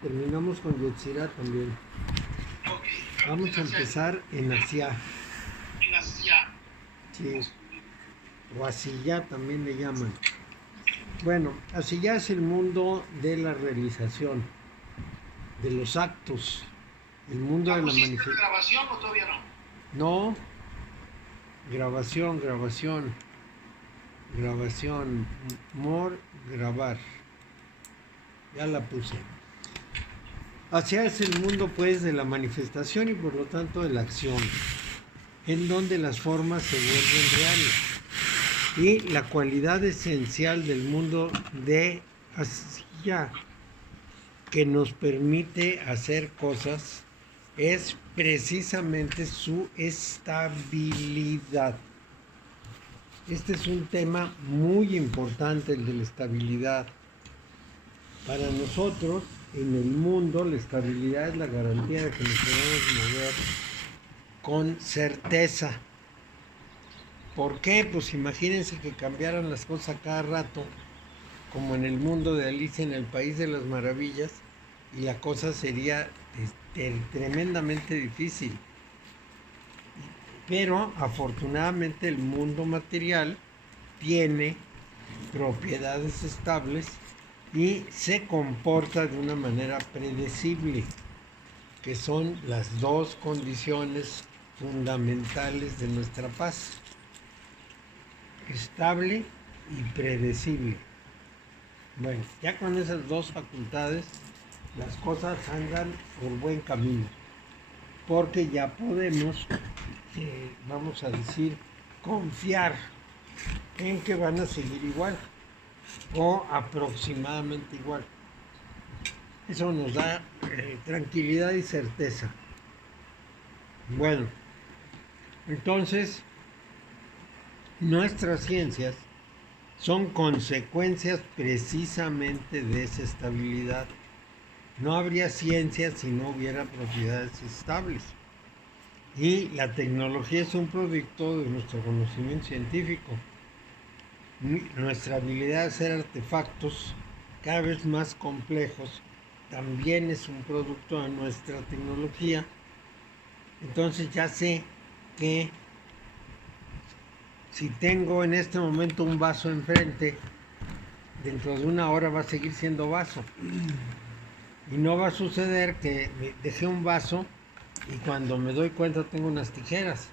terminamos con Yetzirah también. Ok. Vamos a empezar en Asia. En Asia. Sí. O Asiyá también le llaman. Bueno, Asiyá es el mundo de la realización, de los actos, el mundo ¿Ya de la pusiste la manifestación. grabación o todavía no? No, grabación, more, grabar. Ya la puse. Hacia es el mundo pues de la manifestación y por lo tanto de la acción, en donde las formas se vuelven reales. Y la cualidad esencial del mundo de Asia que nos permite hacer cosas es precisamente su estabilidad. Este es un tema muy importante, el de la estabilidad. Para nosotros, en el mundo, la estabilidad es la garantía de que nos podemos mover con certeza. ¿Por qué? Pues imagínense que cambiaran las cosas a cada rato, como en el mundo de Alicia en el País de las Maravillas, y la cosa sería tremendamente difícil. Pero afortunadamente el mundo material tiene propiedades estables y se comporta de una manera predecible, que son las dos condiciones fundamentales de nuestra paz: estable y predecible. Bueno, ya con esas dos facultades las cosas andan por buen camino, porque ya podemos, vamos a decir, confiar en que van a seguir igual o aproximadamente igual. Eso nos da tranquilidad y certeza. Bueno, entonces nuestras ciencias son consecuencias precisamente de esa estabilidad. No habría ciencia si no hubiera propiedades estables. Y la tecnología es un producto de nuestro conocimiento científico. Nuestra habilidad de hacer artefactos cada vez más complejos también es un producto de nuestra tecnología. Entonces ya sé que si tengo en este momento un vaso enfrente, dentro de una hora va a seguir siendo vaso. Y no va a suceder que dejé un vaso y cuando me doy cuenta tengo unas tijeras,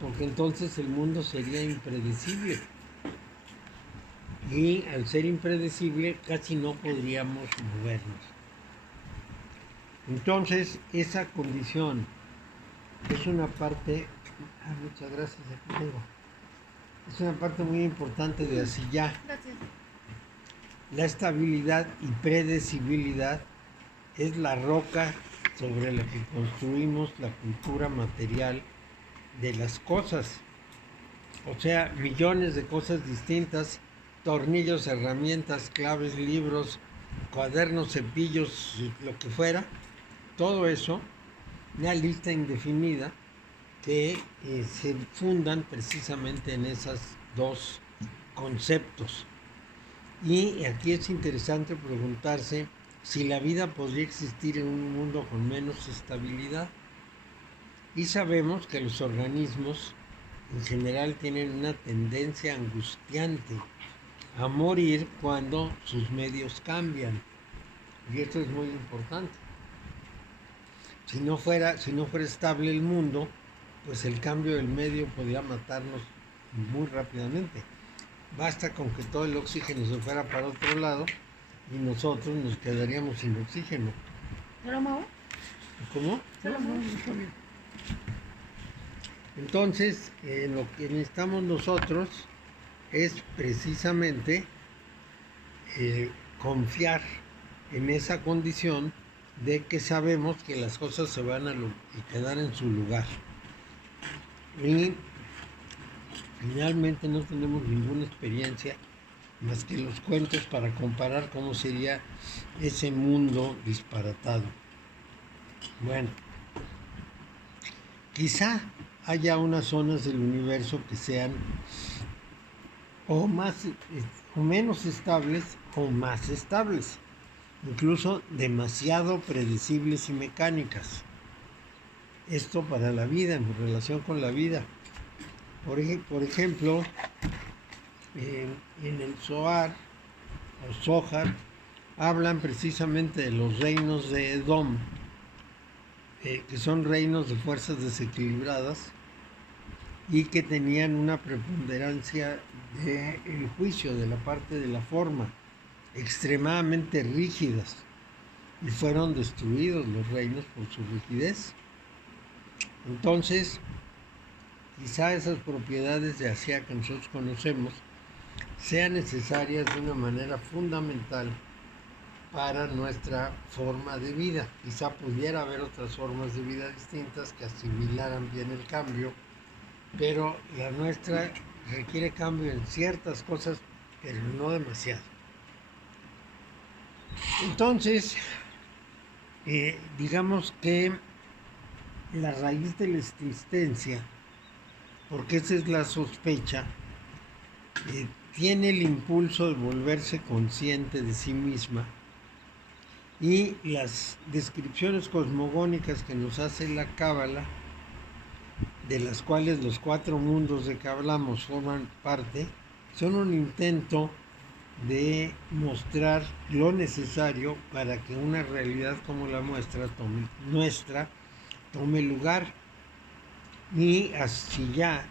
porque entonces el mundo sería impredecible. Y al ser impredecible casi no podríamos movernos. Entonces esa condición es una parte, muchas gracias, aquí tengo, es una parte muy importante de Asiyá. Gracias. La estabilidad y predecibilidad es la roca sobre la que construimos la cultura material de las cosas. O sea, millones de cosas distintas, tornillos, herramientas, claves, libros, cuadernos, cepillos, lo que fuera, todo eso, una lista indefinida que se fundan precisamente en esos dos conceptos. Y aquí es interesante preguntarse si la vida podría existir en un mundo con menos estabilidad. Y sabemos que los organismos en general tienen una tendencia angustiante a morir cuando sus medios cambian. Y esto es muy importante. Si no fuera estable el mundo, pues el cambio del medio podría matarnos muy rápidamente. Basta con que todo el oxígeno se fuera para otro lado y nosotros nos quedaríamos sin oxígeno. ¿Se lo muevo? ¿Cómo? Se lo muevo. Está bien. Entonces, lo que necesitamos nosotros es precisamente confiar en esa condición de que sabemos que las cosas se van a quedar en su lugar. Y finalmente no tenemos ninguna experiencia más que los cuentos para comparar cómo sería ese mundo disparatado. Bueno, quizá haya unas zonas del universo que sean o menos estables o más estables. incluso demasiado predecibles y mecánicas. Esto para la vida, en relación con la vida. Por ejemplo, en el Zohar o Zohar hablan precisamente de los reinos de Edom, que son reinos de fuerzas desequilibradas y que tenían una preponderancia del juicio, de la parte de la forma, extremadamente rígidas, y fueron destruidos los reinos por su rigidez. Entonces, quizá esas propiedades de Asiá que nosotros conocemos sean necesarias de una manera fundamental para nuestra forma de vida. Quizá pudiera haber otras formas de vida distintas que asimilaran bien el cambio, pero la nuestra requiere cambio en ciertas cosas, pero no demasiado. Entonces, digamos que la raíz de la existencia, porque esa es la sospecha, tiene el impulso de volverse consciente de sí misma, y las descripciones cosmogónicas que nos hace la Cábala, de las cuales los 4 mundos de que hablamos forman parte, son un intento de mostrar lo necesario para que una realidad como la nuestra tome lugar, y así ya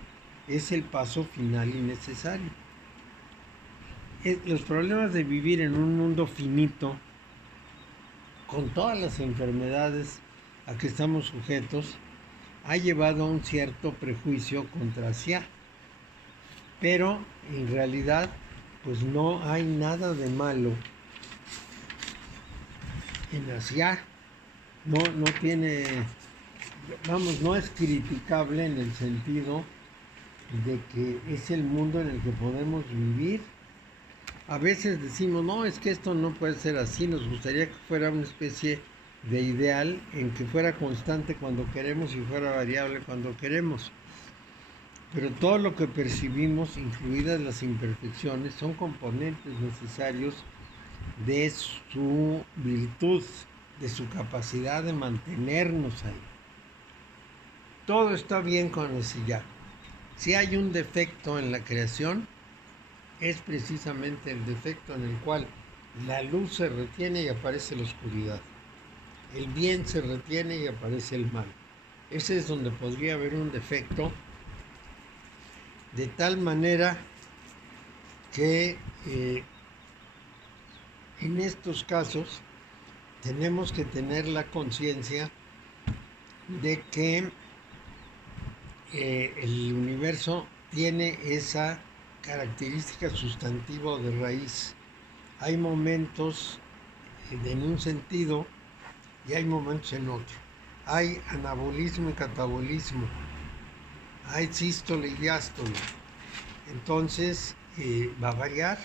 es el paso final y necesario. Los problemas de vivir en un mundo finito, con todas las enfermedades a que estamos sujetos, ha llevado a un cierto prejuicio contra Asiá. Pero en realidad, pues no hay nada de malo en Asiá. No tiene, no es criticable en el sentido de que es el mundo en el que podemos vivir. A veces decimos, no, es que esto no puede ser así, nos gustaría que fuera una especie de ideal en que fuera constante cuando queremos y fuera variable cuando queremos. Pero todo lo que percibimos, incluidas las imperfecciones, son componentes necesarios de su virtud, de su capacidad de mantenernos ahí. Todo está bien con el sillar. Si hay un defecto en la creación, es precisamente el defecto en el cual la luz se retiene y aparece la oscuridad. El bien se retiene y aparece el mal. Ese es donde podría haber un defecto, de tal manera que en estos casos tenemos que tener la conciencia de que el universo tiene esa característica sustantiva de raíz. Hay momentos en un sentido y hay momentos en otro. Hay anabolismo y catabolismo. Hay sístole y diástole. Entonces va a variar.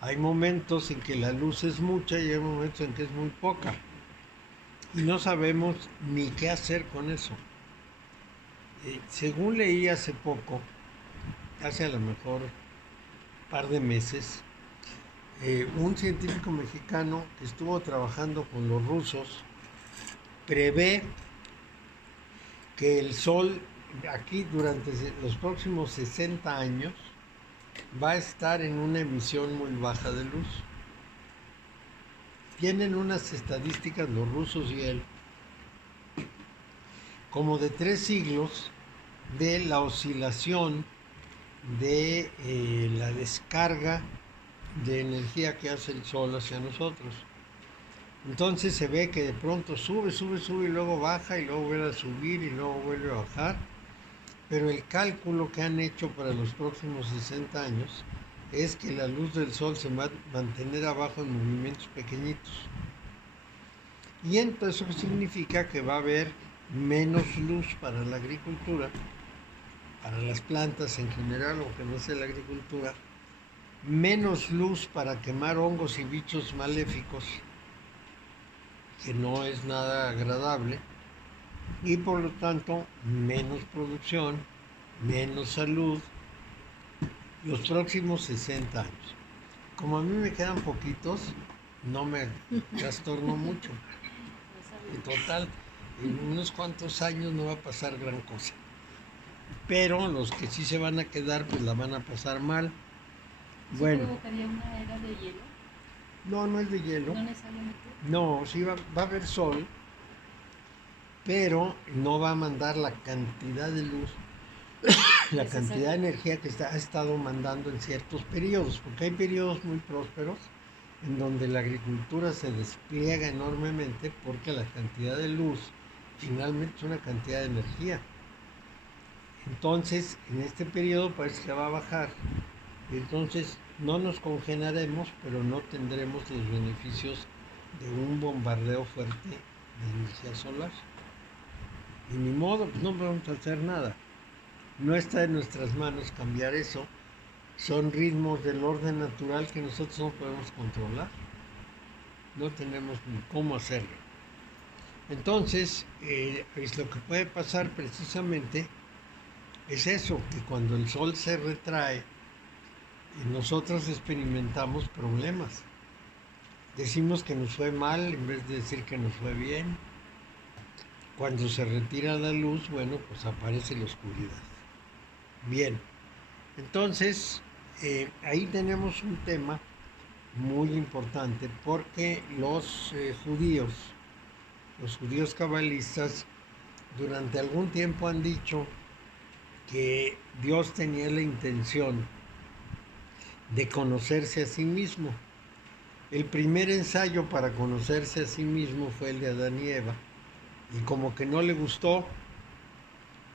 Hay momentos en que la luz es mucha y hay momentos en que es muy poca. Y no sabemos ni qué hacer con eso. Según leí hace poco, hace a lo mejor un par de meses, un científico mexicano que estuvo trabajando con los rusos prevé que el Sol aquí durante los próximos 60 años va a estar en una emisión muy baja de luz. Tienen unas estadísticas los rusos y él, como de 3 siglos de la oscilación de la descarga de energía que hace el Sol hacia nosotros. Entonces se ve que de pronto sube y luego baja y luego vuelve a subir y luego vuelve a bajar. Pero el cálculo que han hecho para los próximos 60 años es que la luz del Sol se va a mantener abajo en movimientos pequeñitos. Y entonces eso significa que va a haber menos luz para la agricultura, para las plantas en general, aunque no sea la agricultura, menos luz para quemar hongos y bichos maléficos, que no es nada agradable, y por lo tanto menos producción, menos salud, los próximos 60 años. Como a mí me quedan poquitos, no me trastornó mucho. En total, en unos cuantos años no va a pasar gran cosa. Pero los que sí se van a quedar, pues la van a pasar mal. ¿Eso Bueno, provocaría una era de hielo? no es de hielo. No necesariamente. No, sí va a haber sol, pero no va a mandar la cantidad de luz, la Necesaria. cantidad de energía que ha estado mandando en ciertos periodos, porque hay periodos muy prósperos en donde la agricultura se despliega enormemente porque la cantidad de luz finalmente es una cantidad de energía. Entonces, en este periodo parece que va a bajar. Entonces, no nos congelaremos, pero no tendremos los beneficios de un bombardeo fuerte de energía solar. Y ni modo, pues no vamos a hacer nada. No está en nuestras manos cambiar eso. Son ritmos del orden natural que nosotros no podemos controlar. No tenemos ni cómo hacerlo. Entonces, pues lo que puede pasar precisamente es eso, que cuando el sol se retrae, nosotros experimentamos problemas. Decimos que nos fue mal en vez de decir que nos fue bien. Cuando se retira la luz, bueno, pues aparece la oscuridad. Bien, entonces ahí tenemos un tema muy importante porque los judíos cabalistas, durante algún tiempo han dicho que Dios tenía la intención de conocerse a sí mismo. El primer ensayo para conocerse a sí mismo fue el de Adán y Eva, y como que no le gustó,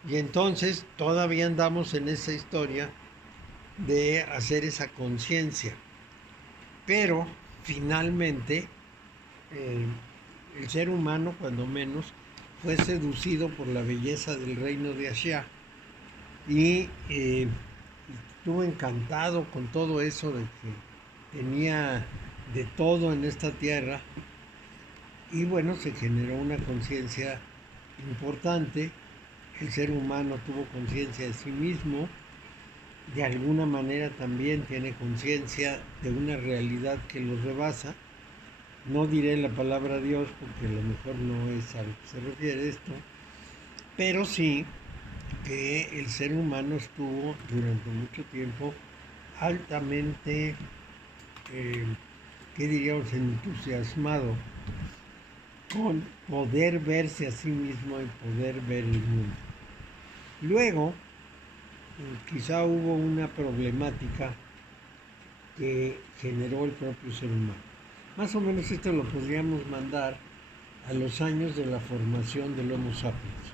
y entonces todavía andamos en esa historia de hacer esa conciencia. Pero finalmente el ser humano, cuando menos, fue seducido por la belleza del reino de Asha y estuvo encantado con todo eso de que tenía de todo en esta tierra, y bueno, se generó una conciencia importante. El ser humano tuvo conciencia de sí mismo, de alguna manera también tiene conciencia de una realidad que los rebasa. No diré la palabra Dios porque a lo mejor no es a lo que se refiere esto, pero sí que el ser humano estuvo durante mucho tiempo altamente, ¿qué diríamos?, entusiasmado con poder verse a sí mismo y poder ver el mundo. Luego, quizá hubo una problemática que generó el propio ser humano. Más o menos esto lo podríamos mandar a los años de la formación del Homo sapiens.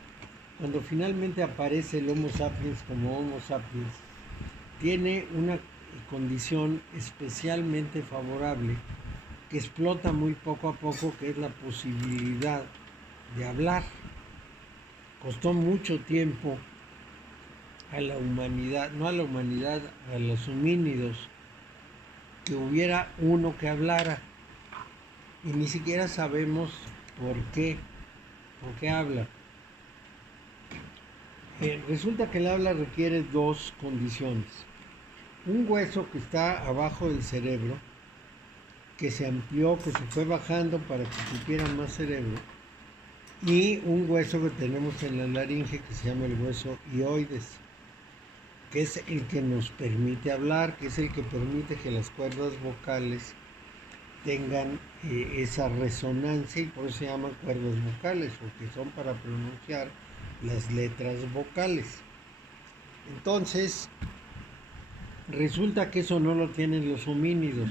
Cuando finalmente aparece el Homo sapiens como Homo sapiens, tiene una condición especialmente favorable que explota muy poco a poco, que es la posibilidad de hablar. Costó mucho tiempo a la humanidad, no a la humanidad, a los homínidos, que hubiera uno que hablara, y ni siquiera sabemos por qué habla. Resulta que el habla requiere dos condiciones. Un hueso que está abajo del cerebro, que se amplió, que se fue bajando para que tuviera más cerebro, y un hueso que tenemos en la laringe que se llama el hueso hioides, que es el que nos permite hablar, que es el que permite que las cuerdas vocales tengan esa resonancia, y por eso se llaman cuerdas vocales, porque son para pronunciar las letras vocales. Entonces, resulta que eso no lo tienen los homínidos,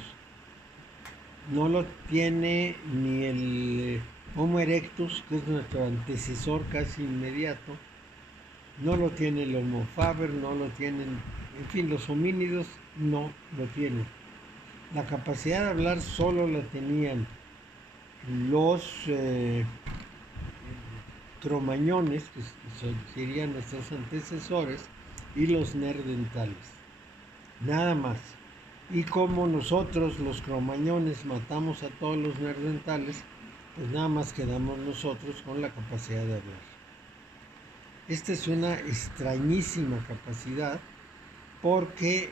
no lo tiene ni el Homo erectus, que es nuestro antecesor casi inmediato, no lo tiene el Homo faber, no lo tienen, en fin, los homínidos no lo tienen. La capacidad de hablar solo la tenían los cromañones, que serían nuestros antecesores, y los neandertales. Nada más. Y como nosotros, los cromañones, matamos a todos los neandertales, pues nada más quedamos nosotros con la capacidad de hablar. Esta es una extrañísima capacidad porque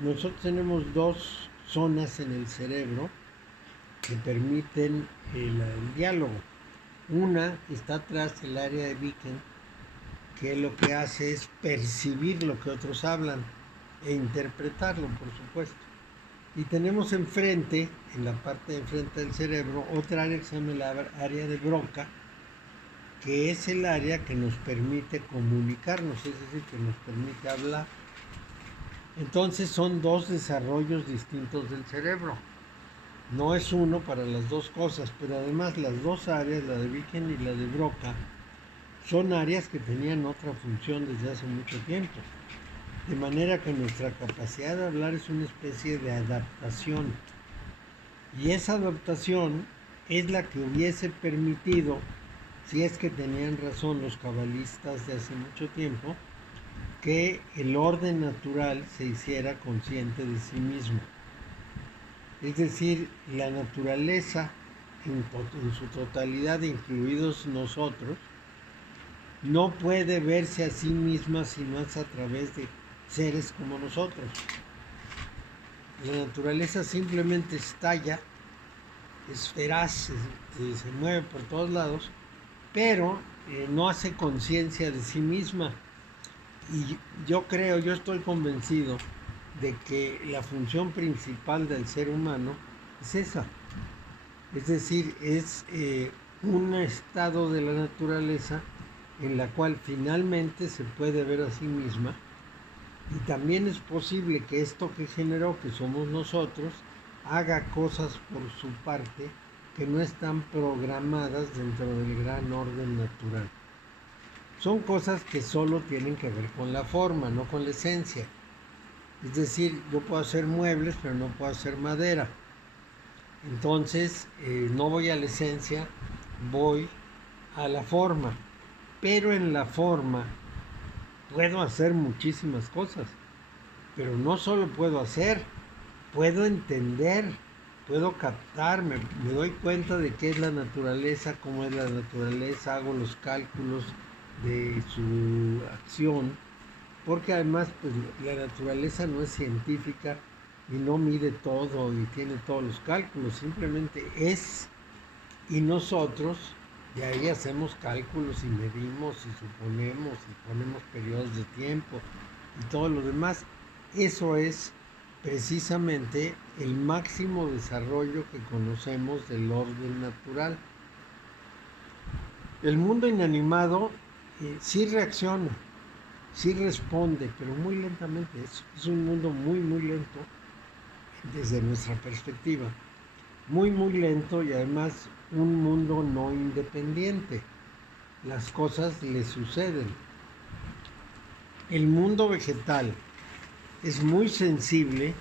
nosotros tenemos dos zonas en el cerebro que permiten el diálogo. Una está atrás, el área de Viken, que lo que hace es percibir lo que otros hablan e interpretarlo, por supuesto. Y tenemos enfrente, en la parte de enfrente del cerebro, otra área que se llama la área de Broca, que es el área que nos permite comunicarnos, es decir, que nos permite hablar. Entonces son dos desarrollos distintos del cerebro. No es uno para las dos cosas, pero además las dos áreas, la de Viken y la de Broca, son áreas que tenían otra función desde hace mucho tiempo. De manera que nuestra capacidad de hablar es una especie de adaptación. Y esa adaptación es la que hubiese permitido, si es que tenían razón los cabalistas de hace mucho tiempo, que el orden natural se hiciera consciente de sí mismo. Es decir, la naturaleza en su totalidad, incluidos nosotros, no puede verse a sí misma sino es a través de seres como nosotros. La naturaleza simplemente estalla, es feraz, se mueve por todos lados, pero no hace conciencia de sí misma. Y yo estoy convencido de que la función principal del ser humano es esa. Es decir, es un estado de la naturaleza en la cual finalmente se puede ver a sí misma, y también es posible que esto que generó, que somos nosotros, haga cosas por su parte que no están programadas dentro del gran orden natural. Son cosas que solo tienen que ver con la forma, no con la esencia. Es decir, yo puedo hacer muebles, pero no puedo hacer madera. Entonces, no voy a la esencia, voy a la forma. Pero en la forma puedo hacer muchísimas cosas. Pero no solo puedo hacer, puedo entender, puedo captar, me doy cuenta de qué es la naturaleza, cómo es la naturaleza, hago los cálculos de su acción, porque además pues, la naturaleza no es científica y no mide todo y tiene todos los cálculos, simplemente es, y nosotros de ahí hacemos cálculos y medimos y suponemos y ponemos periodos de tiempo y todo lo demás. Eso es precisamente el máximo desarrollo que conocemos del orden natural. El mundo inanimado sí reacciona, sí responde, pero muy lentamente. Es un mundo muy, muy lento desde nuestra perspectiva. Muy, muy lento y además un mundo no independiente. Las cosas le suceden. El mundo vegetal es muy sensible,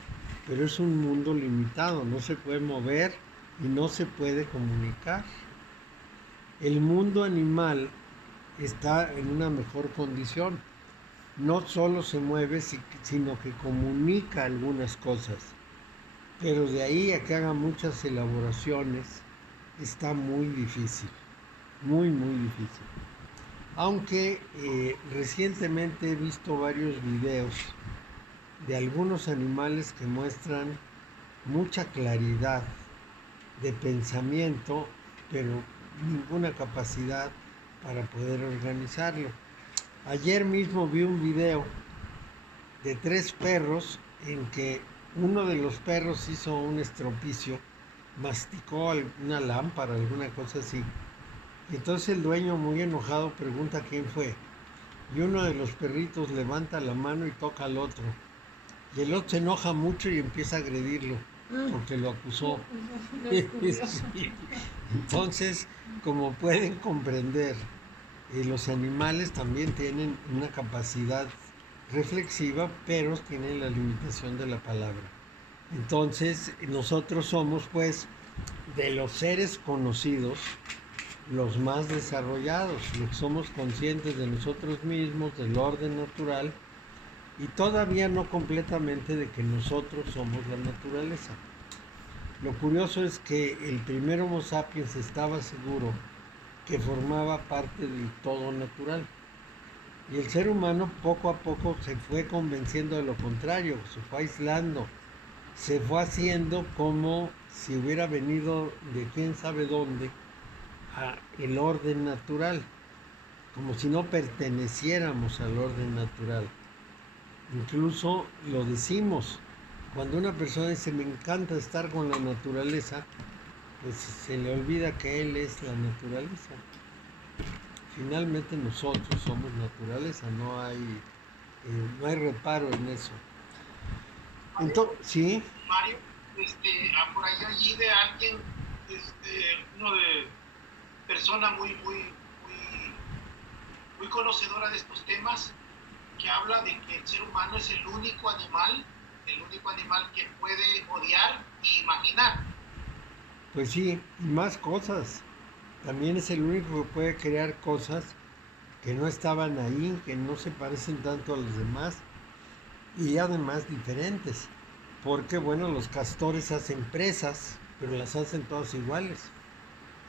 pero es un mundo limitado, no se puede mover y no se puede comunicar. El mundo animal está en una mejor condición. No solo se mueve, sino que comunica algunas cosas. Pero de ahí a que haga muchas elaboraciones, está muy difícil. Muy, muy difícil. Aunque recientemente he visto varios videos de algunos animales que muestran mucha claridad de pensamiento, pero ninguna capacidad para poder organizarlo. Ayer mismo vi un video de 3 perros en que uno de los perros hizo un estropicio, masticó una lámpara, alguna cosa así. Y entonces el dueño, muy enojado, pregunta quién fue. Y uno de los perritos levanta la mano y toca al otro. Y el otro se enoja mucho y empieza a agredirlo porque lo acusó. Sí. Entonces, como pueden comprender, los animales también tienen una capacidad reflexiva, pero tienen la limitación de la palabra. Entonces, nosotros somos, pues, de los seres conocidos, los más desarrollados, los que somos conscientes de nosotros mismos, del orden natural, y todavía no completamente de que nosotros somos la naturaleza. Lo curioso es que el primer Homo sapiens estaba seguro que formaba parte del todo natural. Y el ser humano poco a poco se fue convenciendo de lo contrario, se fue aislando se fue haciendo como si hubiera venido de quién sabe dónde a el orden natural, como si no perteneciéramos al orden natural. Incluso lo decimos, cuando una persona dice me encanta estar con la naturaleza, pues se le olvida que él es la naturaleza. Finalmente nosotros somos naturaleza, no hay reparo en eso. Entonces, sí, Mario, por ahí allí de alguien, uno de persona muy conocedora de estos temas, que habla de que el ser humano es el único animal que puede odiar e imaginar. pues sí, y más cosas. También es el único que puede crear cosas que no estaban ahí, que no se parecen tanto a los demás y además diferentes. Porque bueno, los castores hacen presas, pero las hacen todas iguales.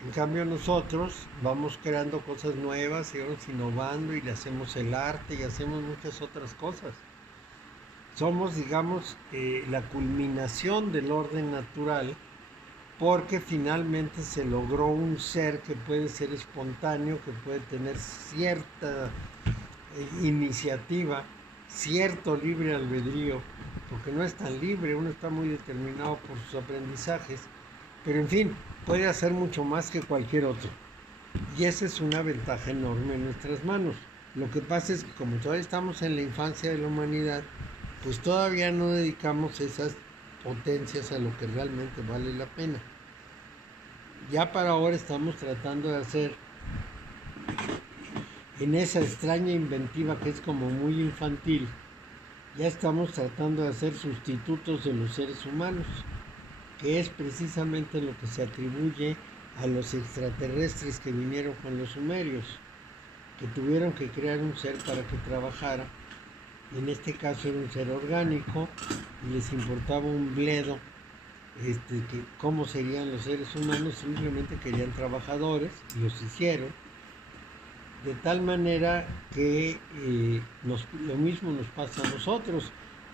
En cambio nosotros vamos creando cosas nuevas y vamos innovando y le hacemos el arte y hacemos muchas otras cosas. Somos, digamos, la culminación del orden natural porque finalmente se logró un ser que puede ser espontáneo, que puede tener cierta iniciativa, cierto libre albedrío, porque no es tan libre, uno está muy determinado por sus aprendizajes, pero en fin, puede hacer mucho más que cualquier otro. Y esa es una ventaja enorme en nuestras manos. Lo que pasa es que como todavía estamos en la infancia de la humanidad, pues todavía no dedicamos esas potencias a lo que realmente vale la pena. Ya para ahora estamos tratando de hacer en esa extraña inventiva que es como muy infantil, ya estamos tratando de hacer sustitutos de los seres humanos, que es precisamente lo que se atribuye a los extraterrestres que vinieron con los sumerios, que tuvieron que crear un ser para que trabajara. En este caso era un ser orgánico y les importaba un bledo que cómo serían los seres humanos, simplemente querían trabajadores y los hicieron. De tal manera que lo mismo nos pasa a nosotros.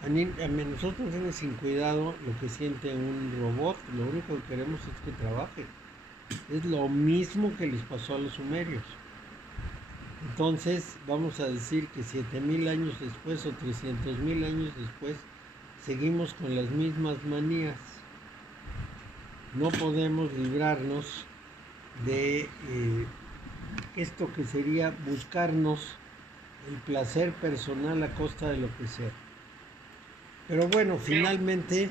Nosotros tenemos sin cuidado lo que siente un robot, lo único que queremos es que trabaje. Es lo mismo que les pasó a los sumerios. Entonces vamos a decir que 7000 años después o 300.000 años después seguimos con las mismas manías. No podemos librarnos de esto que sería buscarnos el placer personal a costa de lo que sea. Pero bueno, finalmente...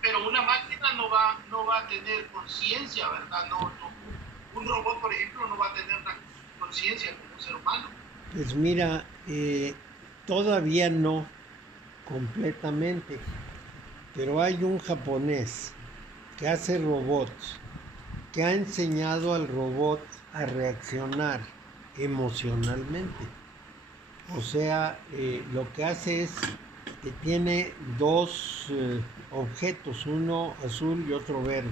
Pero una máquina no va a tener conciencia, ¿verdad? Un robot, por ejemplo, no va a tener la conciencia como un ser humano. Pues mira, todavía no completamente, pero hay un japonés que hace robots, que ha enseñado al robot a reaccionar emocionalmente. O sea, lo que hace es que tiene dos objetos, uno azul y otro verde.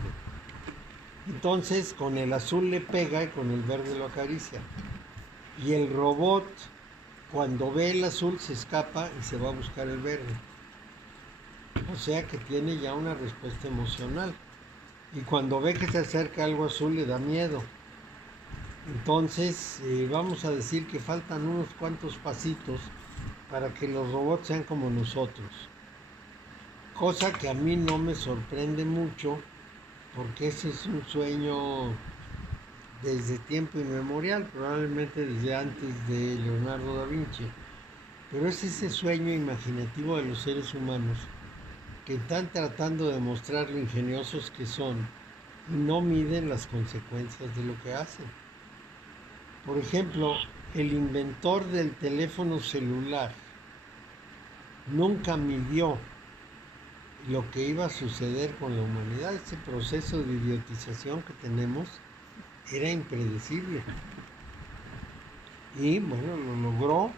Entonces con el azul le pega y con el verde lo acaricia. Y el robot, cuando ve el azul, se escapa y se va a buscar el verde. O sea que tiene ya una respuesta emocional. Y cuando ve que se acerca algo azul, le da miedo. Entonces, vamos a decir que faltan unos cuantos pasitos para que los robots sean como nosotros. Cosa que a mí no me sorprende mucho, porque ese es un sueño desde tiempo inmemorial, probablemente desde antes de Leonardo da Vinci. Pero es ese sueño imaginativo de los seres humanos que están tratando de mostrar lo ingeniosos que son y no miden las consecuencias de lo que hacen. Por ejemplo, el inventor del teléfono celular nunca midió lo que iba a suceder con la humanidad. Ese proceso de idiotización que tenemos era impredecible. Y bueno, lo logró.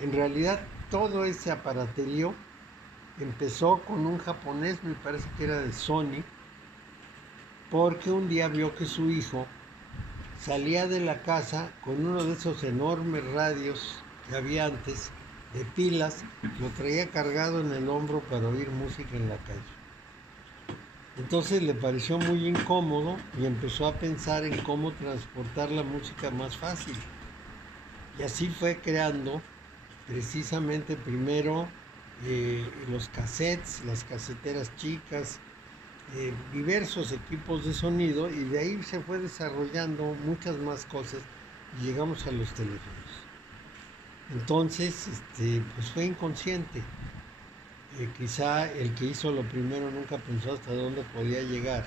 En realidad, todo ese aparaterío empezó con un japonés, me parece que era de Sony, porque un día vio que su hijo salía de la casa con uno de esos enormes radios que había antes, de pilas, lo traía cargado en el hombro para oír música en la calle. Entonces le pareció muy incómodo y empezó a pensar en cómo transportar la música más fácil. Y así fue creando precisamente primero los cassettes, las caseteras chicas, diversos equipos de sonido, y de ahí se fue desarrollando muchas más cosas y llegamos a los teléfonos. Entonces, pues fue inconsciente. Quizá el que hizo lo primero nunca pensó hasta dónde podía llegar.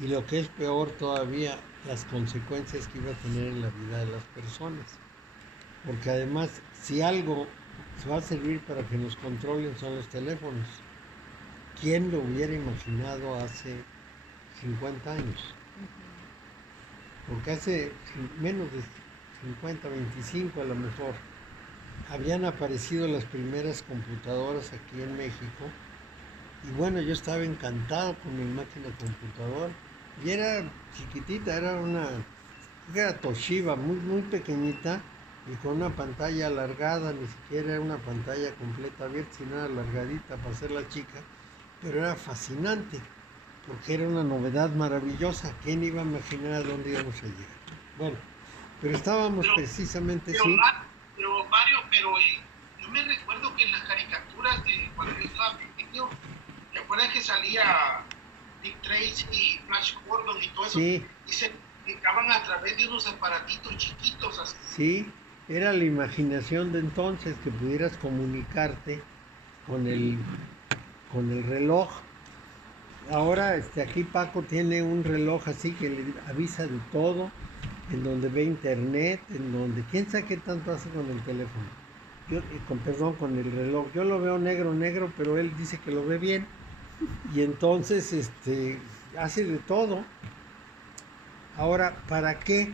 Y lo que es peor todavía, las consecuencias que iba a tener en la vida de las personas. Porque además, si algo se va a servir para que nos controlen son los teléfonos. ¿Quién lo hubiera imaginado hace 50 años? Porque hace menos de 50, 25 a lo mejor, habían aparecido las primeras computadoras aquí en México. Y bueno, yo estaba encantado con mi máquina computadora. Y era chiquitita, era Toshiba, muy, muy pequeñita y con una pantalla alargada, ni siquiera era una pantalla completa abierta, sino era alargadita para hacerla chica. Pero era fascinante, porque era una novedad maravillosa. ¿Quién iba a imaginar a dónde íbamos a llegar? Bueno, pero estábamos precisamente, pero, sí. Mario, yo me recuerdo que en las caricaturas de cuando yo estaba pequeño, ¿te acuerdas que salía Dick Tracy, Flash Gordon y todo eso? Sí. Y se comunicaban a través de unos aparatitos chiquitos así. Sí, era la imaginación de entonces que pudieras comunicarte con el reloj. Ahora aquí Paco tiene un reloj así que le avisa de todo, en donde ve internet, en donde quién sabe qué tanto hace con el teléfono. Con el reloj. Yo lo veo negro, pero él dice que lo ve bien. Y entonces hace de todo. Ahora, ¿para qué?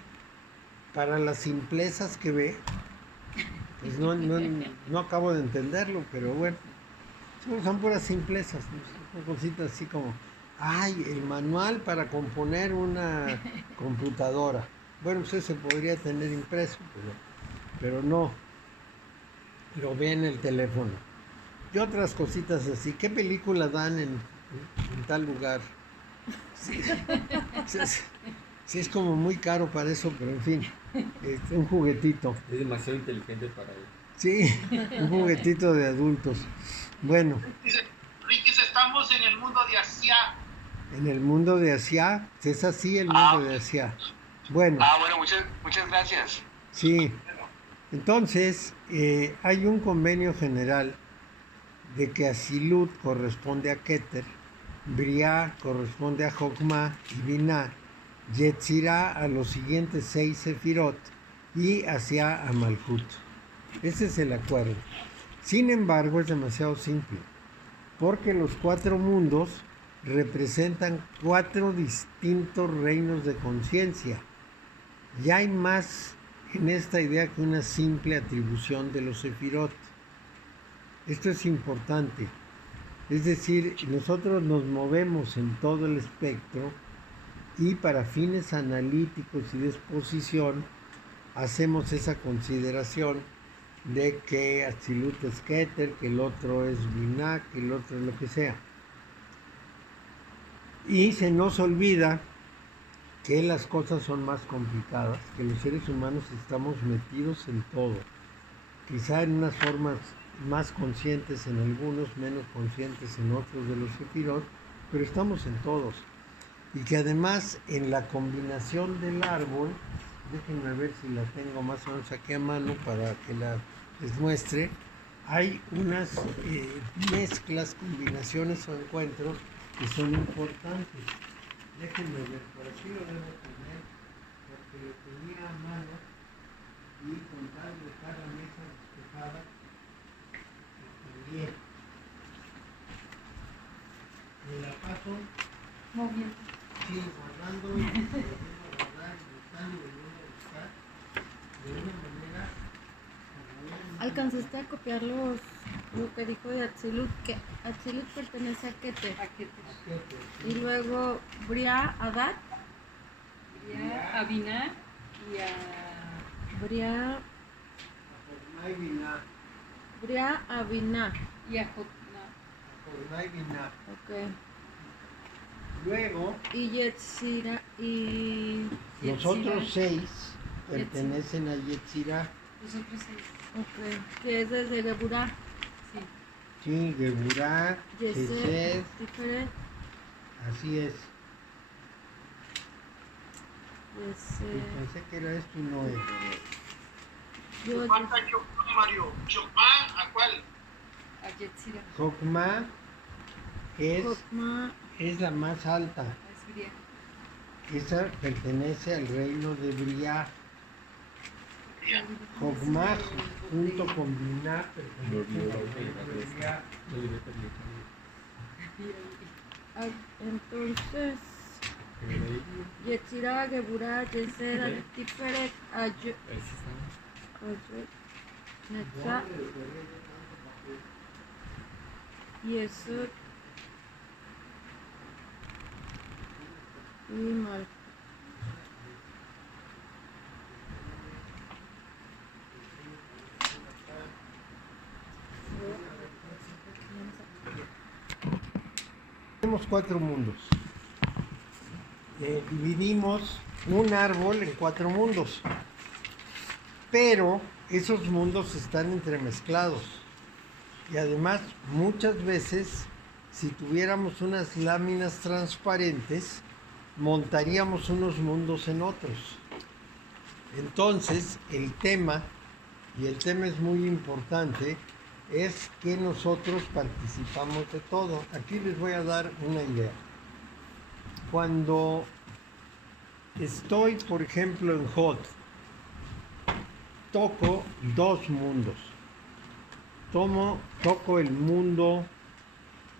Para las simplezas que ve. Pues no acabo de entenderlo, pero bueno. Son puras simplezas, ¿no? Son cositas así como, ay, el manual para componer una computadora. Bueno, pues ese podría tener impreso, pero no, lo ve en el teléfono. Y otras cositas así, ¿qué película dan en tal lugar? Sí, sí, es como muy caro para eso, pero en fin, un juguetito. Es demasiado inteligente para él. Sí, un juguetito de adultos. Bueno. Riquis, estamos en el mundo de Asia. En el mundo de Asia, es así el mundo de Asia. Bueno. Bueno, muchas gracias. Sí. Entonces, hay un convenio general de que Asilut corresponde a Keter, Briah corresponde a Jokmah y Binah, Yetzirah a los siguientes 6 Sefirot y Asia a Malkut. Ese es el acuerdo. Sin embargo, es demasiado simple, porque los 4 mundos representan 4 distintos reinos de conciencia. Y hay más en esta idea que una simple atribución de los Sefirot. Esto es importante. Es decir, nosotros nos movemos en todo el espectro y para fines analíticos y de exposición hacemos esa consideración de que Atzilut es Keter, que el otro es Binah, que el otro es lo que sea. Y se nos olvida que las cosas son más complicadas, que los seres humanos estamos metidos en todo. Quizá en unas formas más conscientes en algunos, menos conscientes en otros de los Sefirot, pero estamos en todos. Y que además en la combinación del árbol, déjenme ver si la tengo más o menos aquí a mano para que les muestre, hay unas mezclas, combinaciones o encuentros que son importantes. Déjenme ver, por aquí lo debo tener, porque lo tenía a mano y con tal de dejar la mesa despejada, también. Me la paso moviendo. Sí, guardando, volviendo a guardar, buscando y volviendo a buscar, de una manera. ¿Alcanzaste a copiar lo que dijo de Atzilut? Que Atzilut pertenece a Keter. Y luego Briah, Adat. A Binah y a Binah. Bria a Binah. Y a Jotna. Jotna y Binah. Ok. Luego, Y Yetzira y... los otros 6 pertenecen a Yetzirah. Los otros 6. Ok. Que es desde Geburah. Sí. Sí, Geburah, Yeser, Gesed, Tiferet, así es. Yeser, Pensé que era esto y no es. Yod, Falta Chocmá, Mario. ¿Chocmá a cuál? A Yetzira. Jokma Jokma, es la más alta. Es Bria. Esa pertenece al reino de Briah. Bria. Jokma junto con Binah pertenece al reino de Briah. entonces Yetzirah, Geburah, Yeser, Tiferet, Ayod, Netzah, Yesod y Mal. Tenemos 4 mundos. Dividimos un árbol en 4 mundos. Pero esos mundos están entremezclados. Y además, muchas veces, si tuviéramos unas láminas transparentes, montaríamos unos mundos en otros. Entonces, el tema, y el tema es muy importante, es que nosotros participamos de todo. Aquí les voy a dar una idea. Cuando estoy, por ejemplo, en Hot, toco 2 mundos. Toco el mundo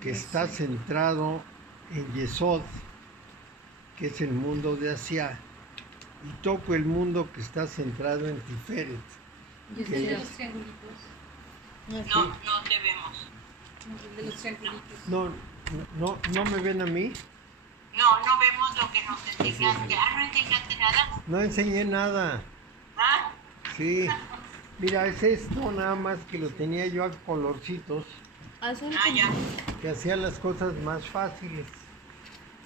que está centrado en Yesod, que es el mundo de Asia, y toco el mundo que está centrado en Tiferet. Y el de los triangulitos. Así. No te vemos. El de los triangulitos. ¿No me ven a mí? No vemos lo que nos enseñaste. No enseñaste nada. No enseñé nada. ¿Ah? Sí. Mira, es esto nada más que lo tenía yo a colorcitos, Hacen Ah, ya. que hacía las cosas más fáciles.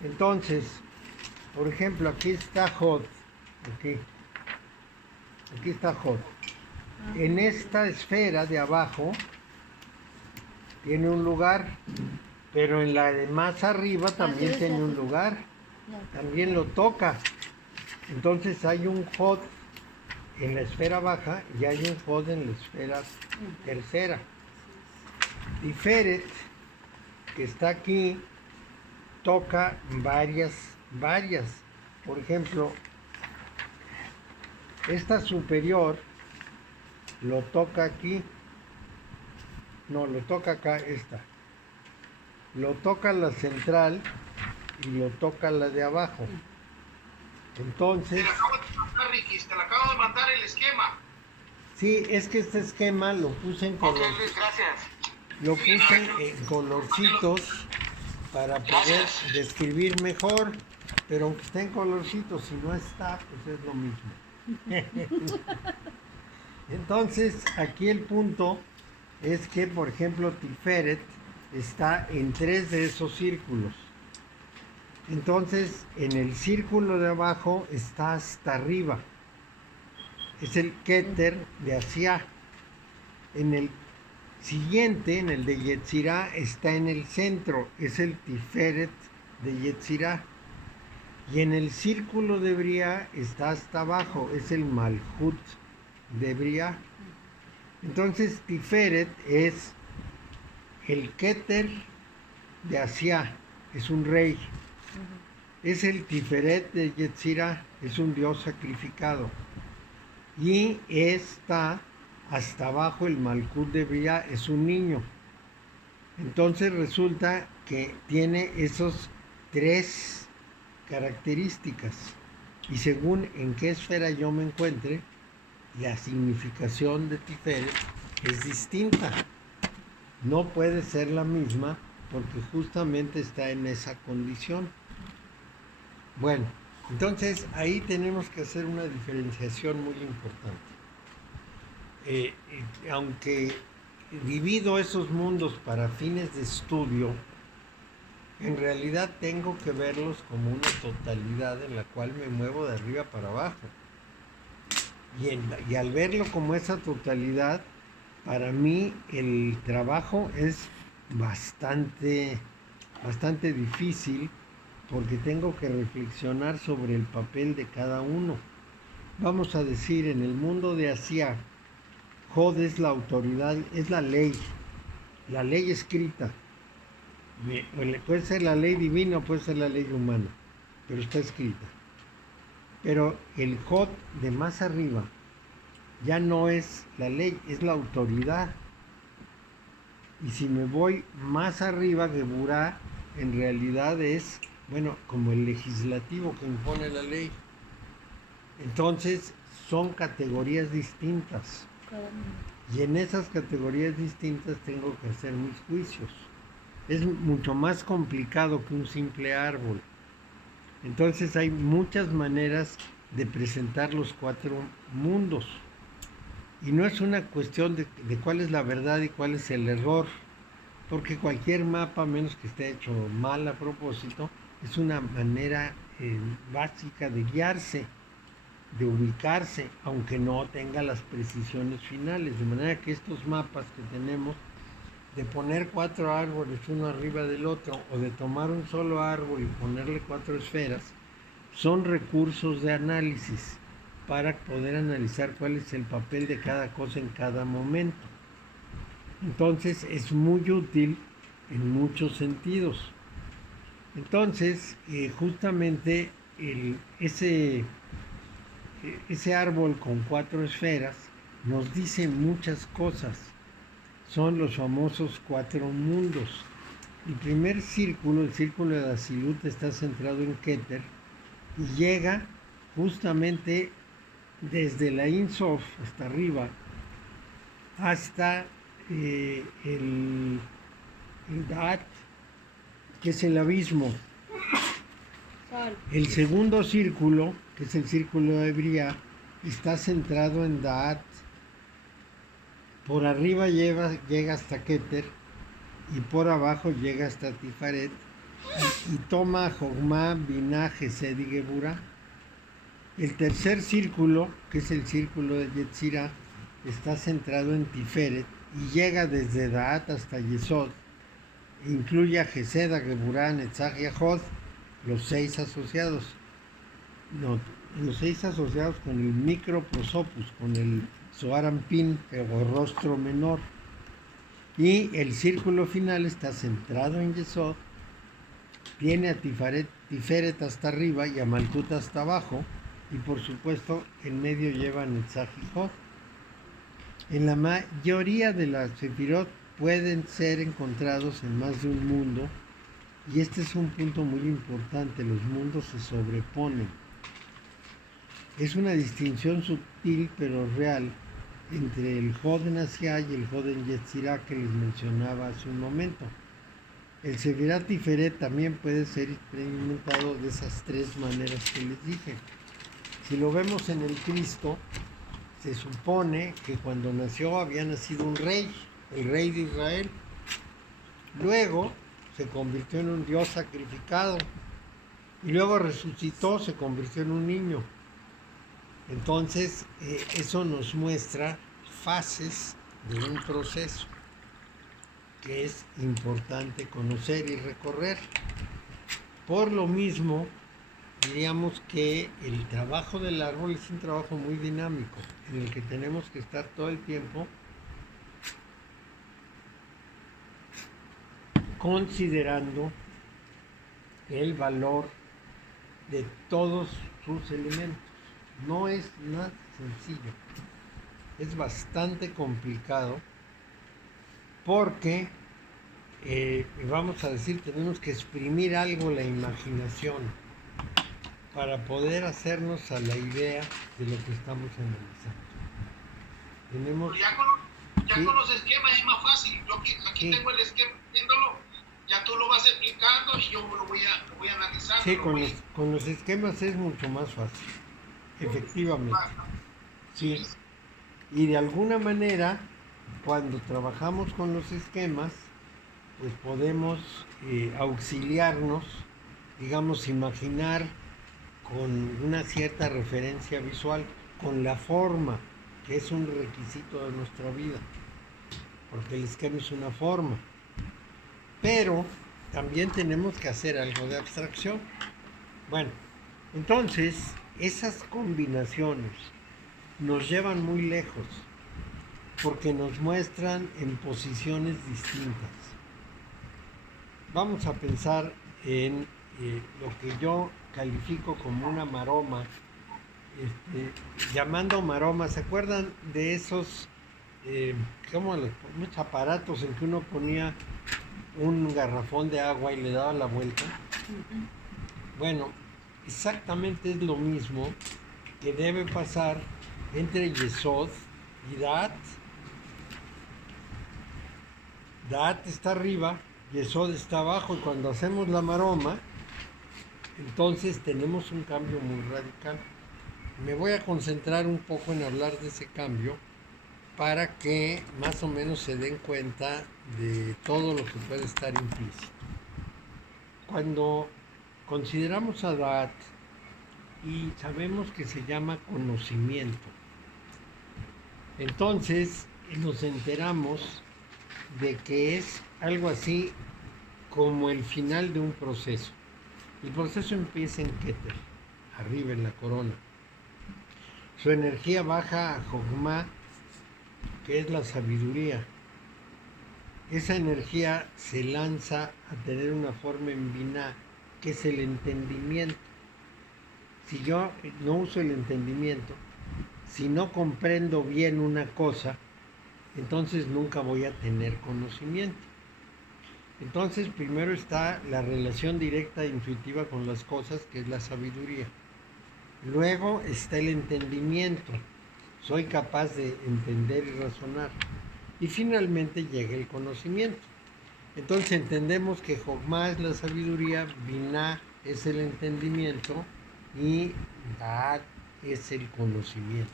Entonces, por ejemplo, aquí está Hot. Aquí está Hot. En esta esfera de abajo tiene un lugar, pero en la de más arriba también tiene un lugar. También lo toca. Entonces hay un Hot en la esfera baja y hay un Hot en la esfera tercera. Tiferet, que está aquí, toca varias. Por ejemplo, esta superior lo toca aquí. No, lo toca acá, esta. Lo toca la central y lo toca la de abajo. Entonces, Te la acabo de mandar, Ricky, te la acabo de mandar el esquema. sí, es que este esquema lo puse en color. Ok, Luis, gracias. Lo puse en colorcitos para poder describir mejor, pero aunque esté en colorcitos, si no está, pues es lo mismo. Entonces, aquí el punto es que, por ejemplo, Tiferet está en 3 de esos círculos. Entonces, en el círculo de abajo está hasta arriba. Es el Keter de Asia. En el siguiente, en el de Yetzirah, está en el centro. Es el Tiferet de Yetzirah. Y en el círculo de Briah está hasta abajo. Es el Malhut de Briah. Entonces, Tiferet es el Keter de Asia. Es un rey. Es el Tiferet de Yetzirah, es un dios sacrificado. Y está hasta abajo el Malkut de Briah, es un niño. Entonces resulta que tiene esos 3 características. Y según en qué esfera yo me encuentre, la significación de Tiferet es distinta. No puede ser la misma porque justamente está en esa condición. Bueno, entonces ahí tenemos que hacer una diferenciación muy importante. Aunque divido esos mundos para fines de estudio, en realidad tengo que verlos como una totalidad en la cual me muevo de arriba para abajo. Y al verlo como esa totalidad, para mí el trabajo es bastante difícil porque tengo que reflexionar sobre el papel de cada uno. Vamos a decir, en el mundo de Asia, Jod es la autoridad, es la ley escrita. Puede ser la ley divina o puede ser la ley humana, pero está escrita. Pero el Jod de más arriba ya no es la ley, es la autoridad. Y si me voy más arriba, Geburah en realidad es, como el legislativo que impone la ley. Entonces son categorías distintas. Y en esas categorías distintas tengo que hacer mis juicios. Es mucho más complicado que un simple árbol. Entonces hay muchas maneras de presentar los 4 mundos. Y no es una cuestión de cuál es la verdad y cuál es el error, porque cualquier mapa, menos que esté hecho mal a propósito, es una manera básica de guiarse, de ubicarse, aunque no tenga las precisiones finales. De manera que estos mapas que tenemos, de poner 4 árboles uno arriba del otro, o de tomar un solo árbol y ponerle 4 esferas, son recursos de análisis para poder analizar cuál es el papel de cada cosa en cada momento. Entonces es muy útil en muchos sentidos. Entonces, justamente ese árbol con 4 esferas nos dice muchas cosas. Son los famosos 4 mundos. El primer círculo, el círculo de Asilut, está centrado en Keter y llega justamente desde la Ein Sof hasta arriba hasta el Da'at, que es el abismo. El segundo círculo, que es el círculo de Briah, está centrado en Da'at. Por arriba llega hasta Keter y por abajo llega hasta Tifaret y toma Jogma, Binah, Gesed y Geburah. El tercer círculo, que es el círculo de Yetzirah, está centrado en Tiferet y llega desde Da'at hasta Yesod. Incluye a Gesed, a Geburah, Netzach y a Jod, los 6 asociados. Los 6 asociados con el microprosopus, con el Zohar Anpin, o rostro menor. Y el círculo final está centrado en Yesod, tiene a Tiferet hasta arriba y a Malkut hasta abajo, y por supuesto en medio lleva Netzach y Jod. En la mayoría de las Sefirot pueden ser encontrados en más de un mundo, y este es un punto muy importante: los mundos se sobreponen. Es una distinción sutil pero real entre el Jod en Asia y el Jod en Yetzirah que les mencionaba hace un momento. El Sefirat Tiferet también puede ser experimentado de esas 3 maneras que les dije. Si lo vemos en el Cristo, se supone que cuando nació había nacido un rey, el rey de Israel. Luego se convirtió en un Dios sacrificado y luego resucitó, se convirtió en un niño. Entonces, eso nos muestra fases de un proceso que es importante conocer y recorrer. Por lo mismo, diríamos que el trabajo del árbol es un trabajo muy dinámico, en el que tenemos que estar todo el tiempo considerando el valor de todos sus elementos. No es nada sencillo, es bastante complicado porque, vamos a decir, tenemos que exprimir algo la imaginación para poder hacernos a la idea de lo que estamos analizando. Tenemos... Ya con los esquemas es más fácil. Aquí tengo el esquema, viéndolo, ya tú lo vas explicando y yo lo voy a analizar. Sí, con los esquemas es mucho más fácil. Efectivamente. Sí. Y de alguna manera cuando trabajamos con los esquemas, pues podemos auxiliarnos, digamos, imaginar con una cierta referencia visual, con la forma, que es un requisito de nuestra vida, porque el esquema es una forma. Pero también tenemos que hacer algo de abstracción. Bueno, entonces esas combinaciones nos llevan muy lejos, porque nos muestran en posiciones distintas. Vamos a pensar en lo que yo califico como una maroma, llamando maroma. ¿Se acuerdan de esos unos aparatos en que uno ponía un garrafón de agua y le daba la vuelta? Bueno, exactamente es lo mismo que debe pasar entre Yesod y Da'at. Da'at está arriba, Yesod está abajo, y cuando hacemos la maroma, entonces tenemos un cambio muy radical. Me voy a concentrar un poco en hablar de ese cambio para que más o menos se den cuenta de todo lo que puede estar implícito. Cuando consideramos a Da'at y sabemos que se llama conocimiento, entonces nos enteramos de que es algo así como el final de un proceso. El proceso empieza en Keter, arriba en la corona. Su energía baja a Jochma, que es la sabiduría. Esa energía se lanza a tener una forma en Binah, que es el entendimiento. Si yo no uso el entendimiento, si no comprendo bien una cosa, entonces nunca voy a tener conocimiento. Entonces primero está la relación directa e intuitiva con las cosas, que es la sabiduría. Luego está el entendimiento. Soy capaz de entender y razonar. Y finalmente llega el conocimiento. Entonces entendemos que Jochma es la sabiduría, Binah es el entendimiento y Da'at es el conocimiento.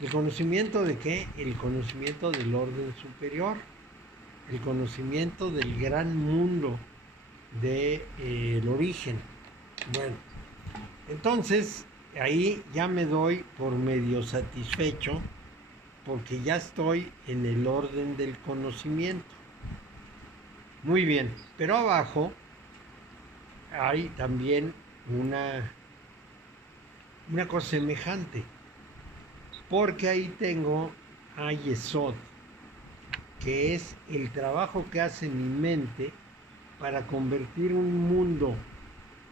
¿El conocimiento de qué? El conocimiento del orden superior, el conocimiento del gran mundo del origen. Bueno, entonces ahí ya me doy por medio satisfecho, porque ya estoy en el orden del conocimiento. Muy bien, pero abajo hay también una cosa semejante, porque ahí tengo a Yesod, que es el trabajo que hace mi mente para convertir un mundo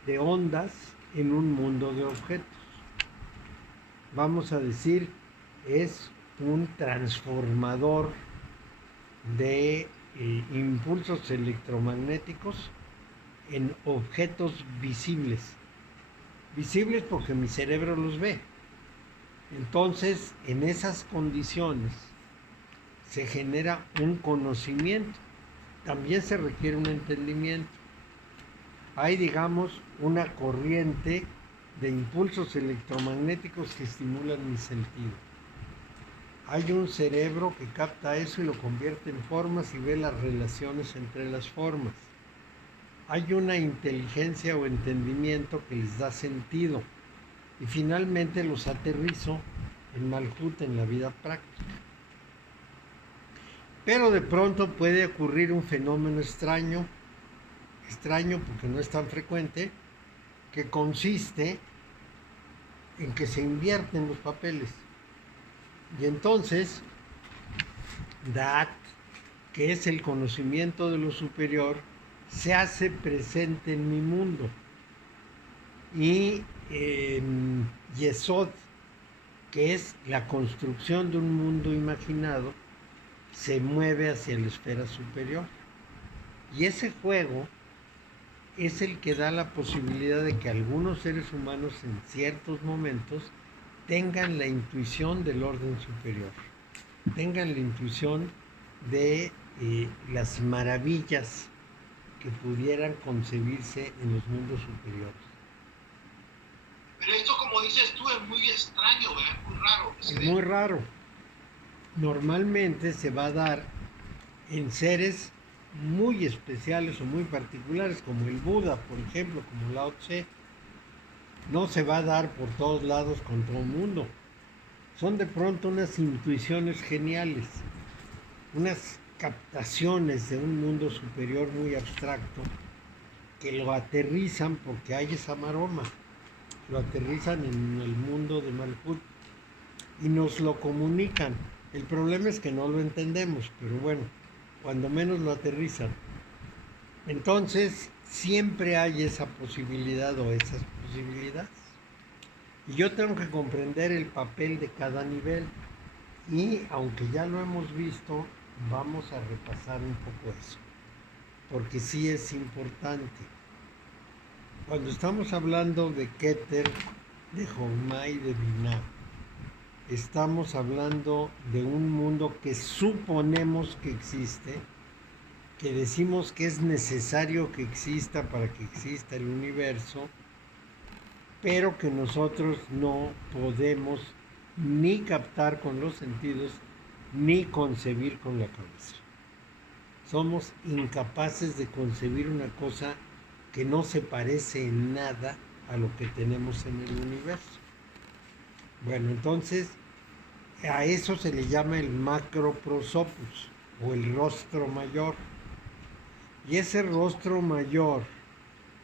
de ondas en un mundo de objetos. Vamos a decir, es un transformador de impulsos electromagnéticos en objetos visibles. Visibles porque mi cerebro los ve. Entonces, en esas condiciones se genera un conocimiento. También se requiere un entendimiento. Hay, digamos, una corriente de impulsos electromagnéticos que estimulan mi sentido. Hay un cerebro que capta eso y lo convierte en formas y ve las relaciones entre las formas. Hay una inteligencia o entendimiento que les da sentido. Y finalmente los aterrizo en Malhut, en la vida práctica. Pero de pronto puede ocurrir un fenómeno extraño porque no es tan frecuente, que consiste en que se invierten los papeles. Y entonces, Da'at, que es el conocimiento de lo superior, se hace presente en mi mundo. Y Yesod, que es la construcción de un mundo imaginado, se mueve hacia la esfera superior. Y ese juego es el que da la posibilidad de que algunos seres humanos en ciertos momentos tengan la intuición del orden superior, tengan la intuición de las maravillas que pudieran concebirse en los mundos superiores. Pero esto, como dices tú, es muy extraño, ¿verdad? Muy raro. Es muy raro. normalmente se va a dar en seres muy especiales o muy particulares, como el Buda, por ejemplo, como Lao Tse. No se va a dar por todos lados con todo el mundo. Son de pronto unas intuiciones geniales, unas captaciones de un mundo superior muy abstracto que lo aterrizan porque hay esa maroma, lo aterrizan en el mundo de Malkut y nos lo comunican. El problema es que no lo entendemos, pero bueno, cuando menos lo aterrizan. Entonces, siempre hay esa posibilidad o esas posibilidades. Y yo tengo que comprender el papel de cada nivel. Y aunque ya lo hemos visto, vamos a repasar un poco eso. Porque sí es importante. Cuando estamos hablando de Keter, de Jochma y de Binah, estamos hablando de un mundo que suponemos que existe, que decimos que es necesario que exista para que exista el universo, pero que nosotros no podemos ni captar con los sentidos, ni concebir con la cabeza. Somos incapaces de concebir una cosa que no se parece en nada a lo que tenemos en el universo. Bueno, entonces a eso se le llama el macroprosopus o el rostro mayor. Y ese rostro mayor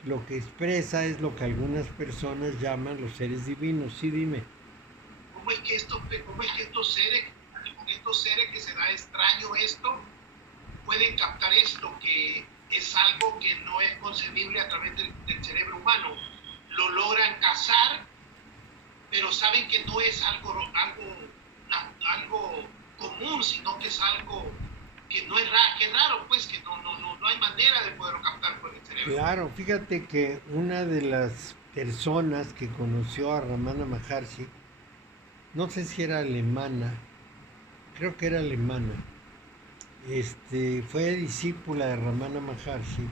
lo que expresa es lo que algunas personas llaman los seres divinos. Sí, dime. ¿Cómo es que estos seres que se da extraño esto, pueden captar esto, que es algo que no es concebible a través del cerebro humano? Lo logran cazar, pero saben que no es algo común, sino que es algo que no es raro, que es raro, pues, que no hay manera de poderlo captar con el cerebro. Claro, fíjate que una de las personas que conoció a Ramana Maharshi, no sé si era alemana, creo que era alemana, fue discípula de Ramana Maharshi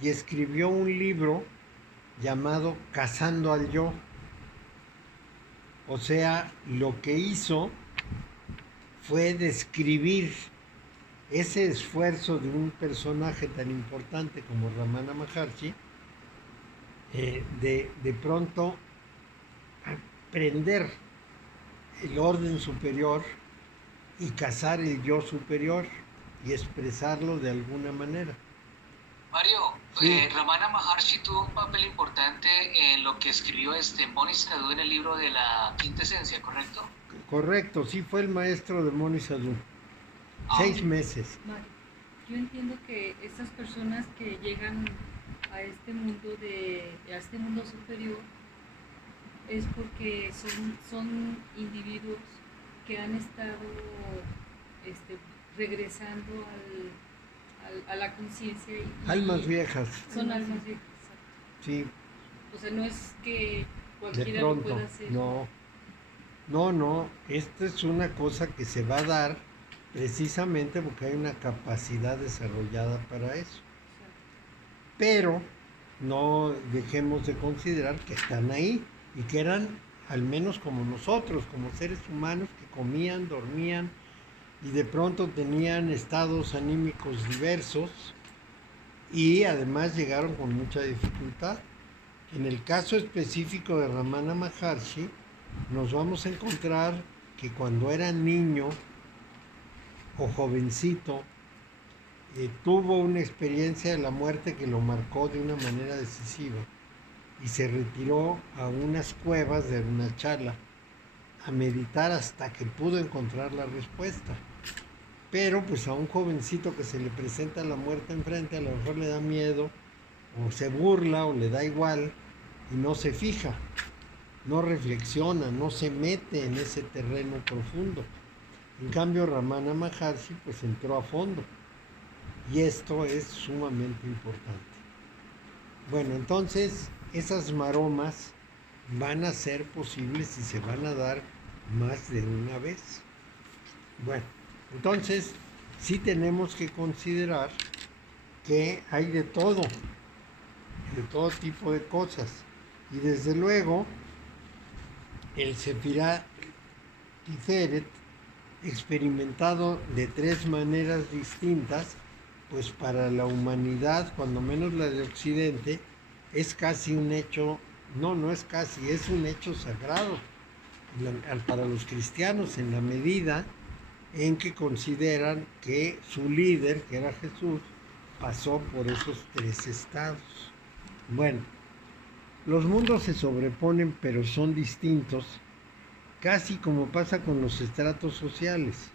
y escribió un libro llamado Cazando al Yo. O sea, lo que hizo fue describir ese esfuerzo de un personaje tan importante como Ramana Maharshi, de pronto aprender el orden superior y cazar el yo superior y expresarlo de alguna manera. Mario, Sí. Ramana Maharshi tuvo un papel importante en lo que escribió Moni Sadhu en el libro de la quinta esencia, ¿correcto? Correcto, sí fue el maestro de Moni Sadhu. 6 meses. Mario, yo entiendo que estas personas que llegan a este mundo superior es porque son individuos que han estado regresando a la conciencia. Almas viejas, Son almas viejas. Exacto. sí, O sea, no es que de cualquiera lo pronto. pueda hacer. No, esta es una cosa que se va a dar precisamente porque hay una capacidad desarrollada para eso. Pero no dejemos de considerar que están ahí y que eran al menos como nosotros, como seres humanos que comían, dormían y de pronto tenían estados anímicos diversos y además llegaron con mucha dificultad. En el caso específico de Ramana Maharshi, nos vamos a encontrar que cuando era niño o jovencito, tuvo una experiencia de la muerte que lo marcó de una manera decisiva y se retiró a unas cuevas de Arunachala a meditar hasta que pudo encontrar la respuesta. Pero pues a un jovencito que se le presenta la muerte enfrente, a lo mejor le da miedo, o se burla, o le da igual, y no se fija, no reflexiona, no se mete en ese terreno profundo. En cambio, Ramana Maharshi pues entró a fondo, y esto es sumamente importante. Bueno, entonces esas maromas van a ser posibles y se van a dar más de una vez. Bueno, entonces sí tenemos que considerar que hay de todo tipo de cosas. Y desde luego, el Sefirá Tiferet experimentado de tres maneras distintas, pues para la humanidad, cuando menos la de Occidente, es casi un hecho, no es casi, es un hecho sagrado para los cristianos, en la medida en que consideran que su líder, que era Jesús, pasó por esos tres estados. Bueno, los mundos se sobreponen, pero son distintos, casi como pasa con los estratos sociales.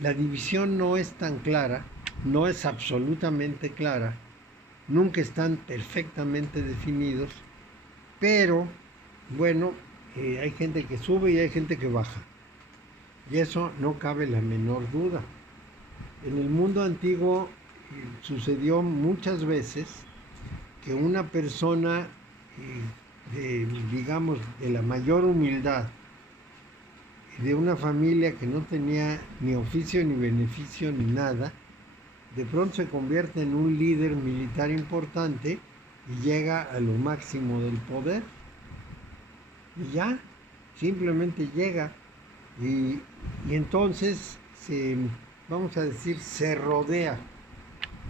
La división no es tan clara, no es absolutamente clara, nunca están perfectamente definidos, pero bueno, hay gente que sube y hay gente que baja. Y eso no cabe la menor duda. En el mundo antiguo sucedió muchas veces que una persona, digamos, de la mayor humildad, de una familia que no tenía ni oficio ni beneficio ni nada, de pronto se convierte en un líder militar importante y llega a lo máximo del poder. Y ya, simplemente llega. Y entonces vamos a decir, se rodea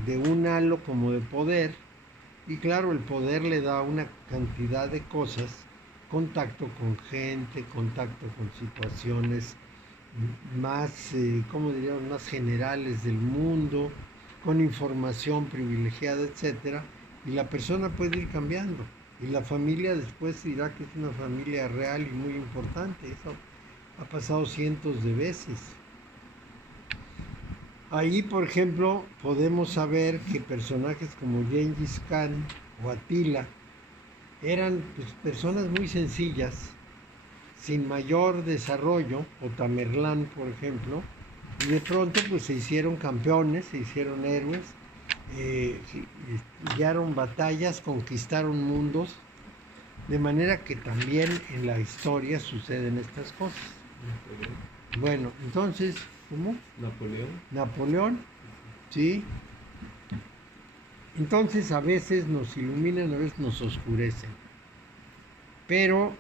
de un halo como de poder, y claro, el poder le da una cantidad de cosas, contacto con gente, contacto con situaciones más, ¿cómo diríamos?, más generales del mundo, con información privilegiada, etcétera, y la persona puede ir cambiando, y la familia después dirá que es una familia real y muy importante. Eso ha pasado cientos de veces. Ahí, por ejemplo, podemos saber que personajes como Gengis Khan o Atila eran personas muy sencillas, sin mayor desarrollo, o Tamerlán, por ejemplo, y de pronto pues se hicieron campeones, se hicieron héroes, guiaron batallas, conquistaron mundos, de manera que también en la historia suceden estas cosas. Bueno, entonces, ¿cómo? Napoleón, sí. Entonces a veces nos iluminan, a veces nos oscurecen. Pero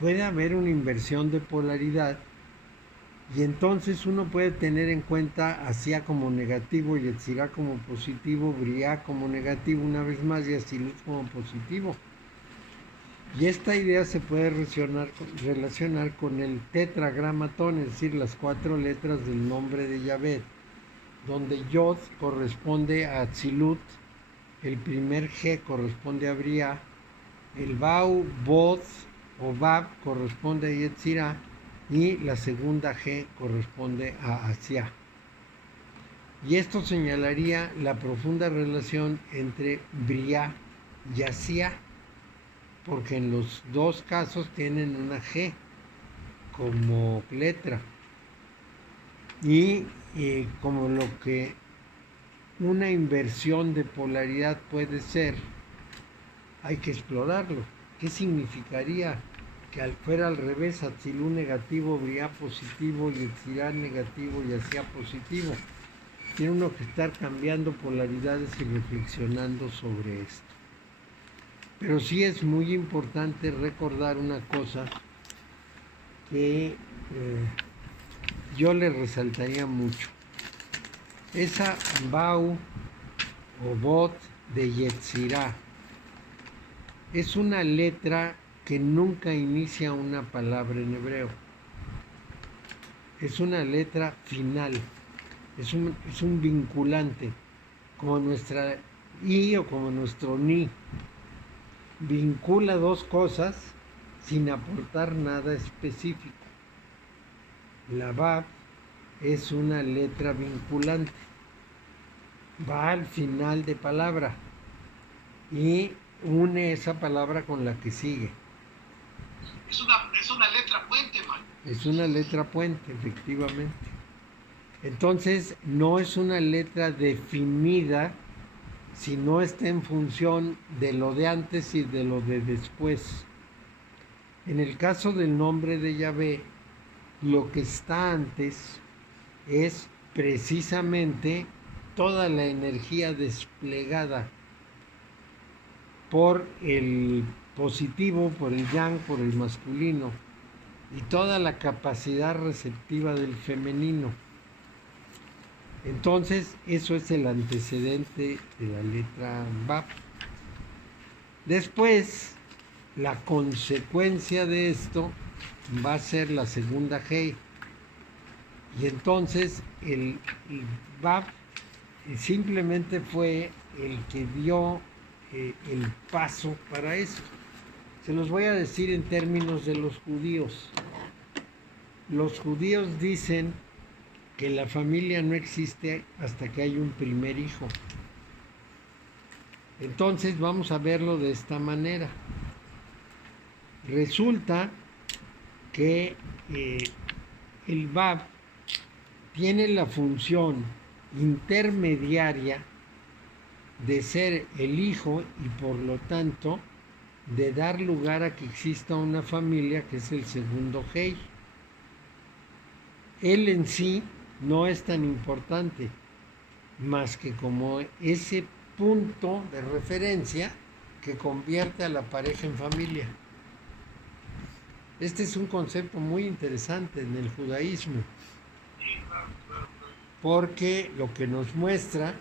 puede haber una inversión de polaridad, y entonces uno puede tener en cuenta Asia como negativo, Yetzirah como positivo, Briah como negativo una vez más, y Atzilut como positivo. Y esta idea se puede relacionar con el tetragramatón, es decir, las 4 letras del nombre de Yahvé, donde Yod corresponde a Atzilut, el primer G corresponde a Briah, el Bau, Bod o Bab corresponde a Yetzirah, y la segunda G corresponde a Asia. Y esto señalaría la profunda relación entre Briah y Asia, porque en los dos casos tienen una G como letra, y como lo que una inversión de polaridad puede ser, hay que explorarlo. ¿Qué significaría que fuera al revés, Atzilú negativo, Briah positivo, Yetzirah negativo y Asia positivo? Tiene uno que estar cambiando polaridades y reflexionando sobre esto. Pero sí es muy importante recordar una cosa que yo le resaltaría mucho. Esa Bau o Bot de Yetzirah es una letra que nunca inicia una palabra en hebreo. Es una letra final, es un vinculante, como nuestra I o como nuestro Ni. Vincula dos cosas sin aportar nada específico. La Bab es una letra vinculante, va al final de palabra y une esa palabra con la que sigue. Es una letra puente, man. Es una letra puente, efectivamente. Entonces, no es una letra definida, sino está en función de lo de antes y de lo de después. En el caso del nombre de Yahvé, lo que está antes es precisamente toda la energía desplegada por el positivo, por el yang, por el masculino, y toda la capacidad receptiva del femenino. Entonces, eso es el antecedente de la letra Vav. Después, la consecuencia de esto va a ser la segunda Hei. Y entonces, el Vav simplemente fue el que dio el paso para eso. Se los voy a decir en términos de los judíos. Los judíos dicen que la familia no existe hasta que hay un primer hijo. Entonces vamos a verlo de esta manera. Resulta que el Vav tiene la función intermediaria de ser el hijo y por lo tanto de dar lugar a que exista una familia, que es el segundo Hei. Él en sí no es tan importante, más que como ese punto de referencia que convierte a la pareja en familia. Este es un concepto muy interesante en el judaísmo, porque lo que nos muestra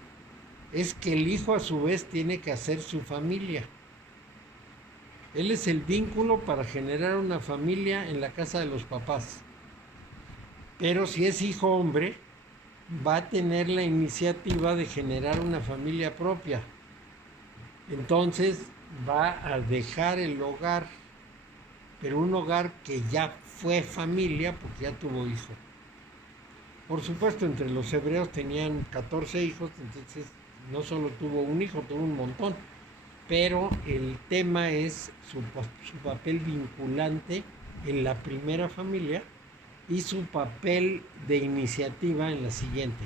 es que el hijo a su vez tiene que hacer su familia. Él es el vínculo para generar una familia en la casa de los papás. Pero si es hijo hombre, va a tener la iniciativa de generar una familia propia. Entonces va a dejar el hogar, pero un hogar que ya fue familia porque ya tuvo hijo. Por supuesto, entre los hebreos tenían 14 hijos, entonces no solo tuvo un hijo, tuvo un montón. Pero el tema es su papel vinculante en la primera familia y su papel de iniciativa en la siguiente.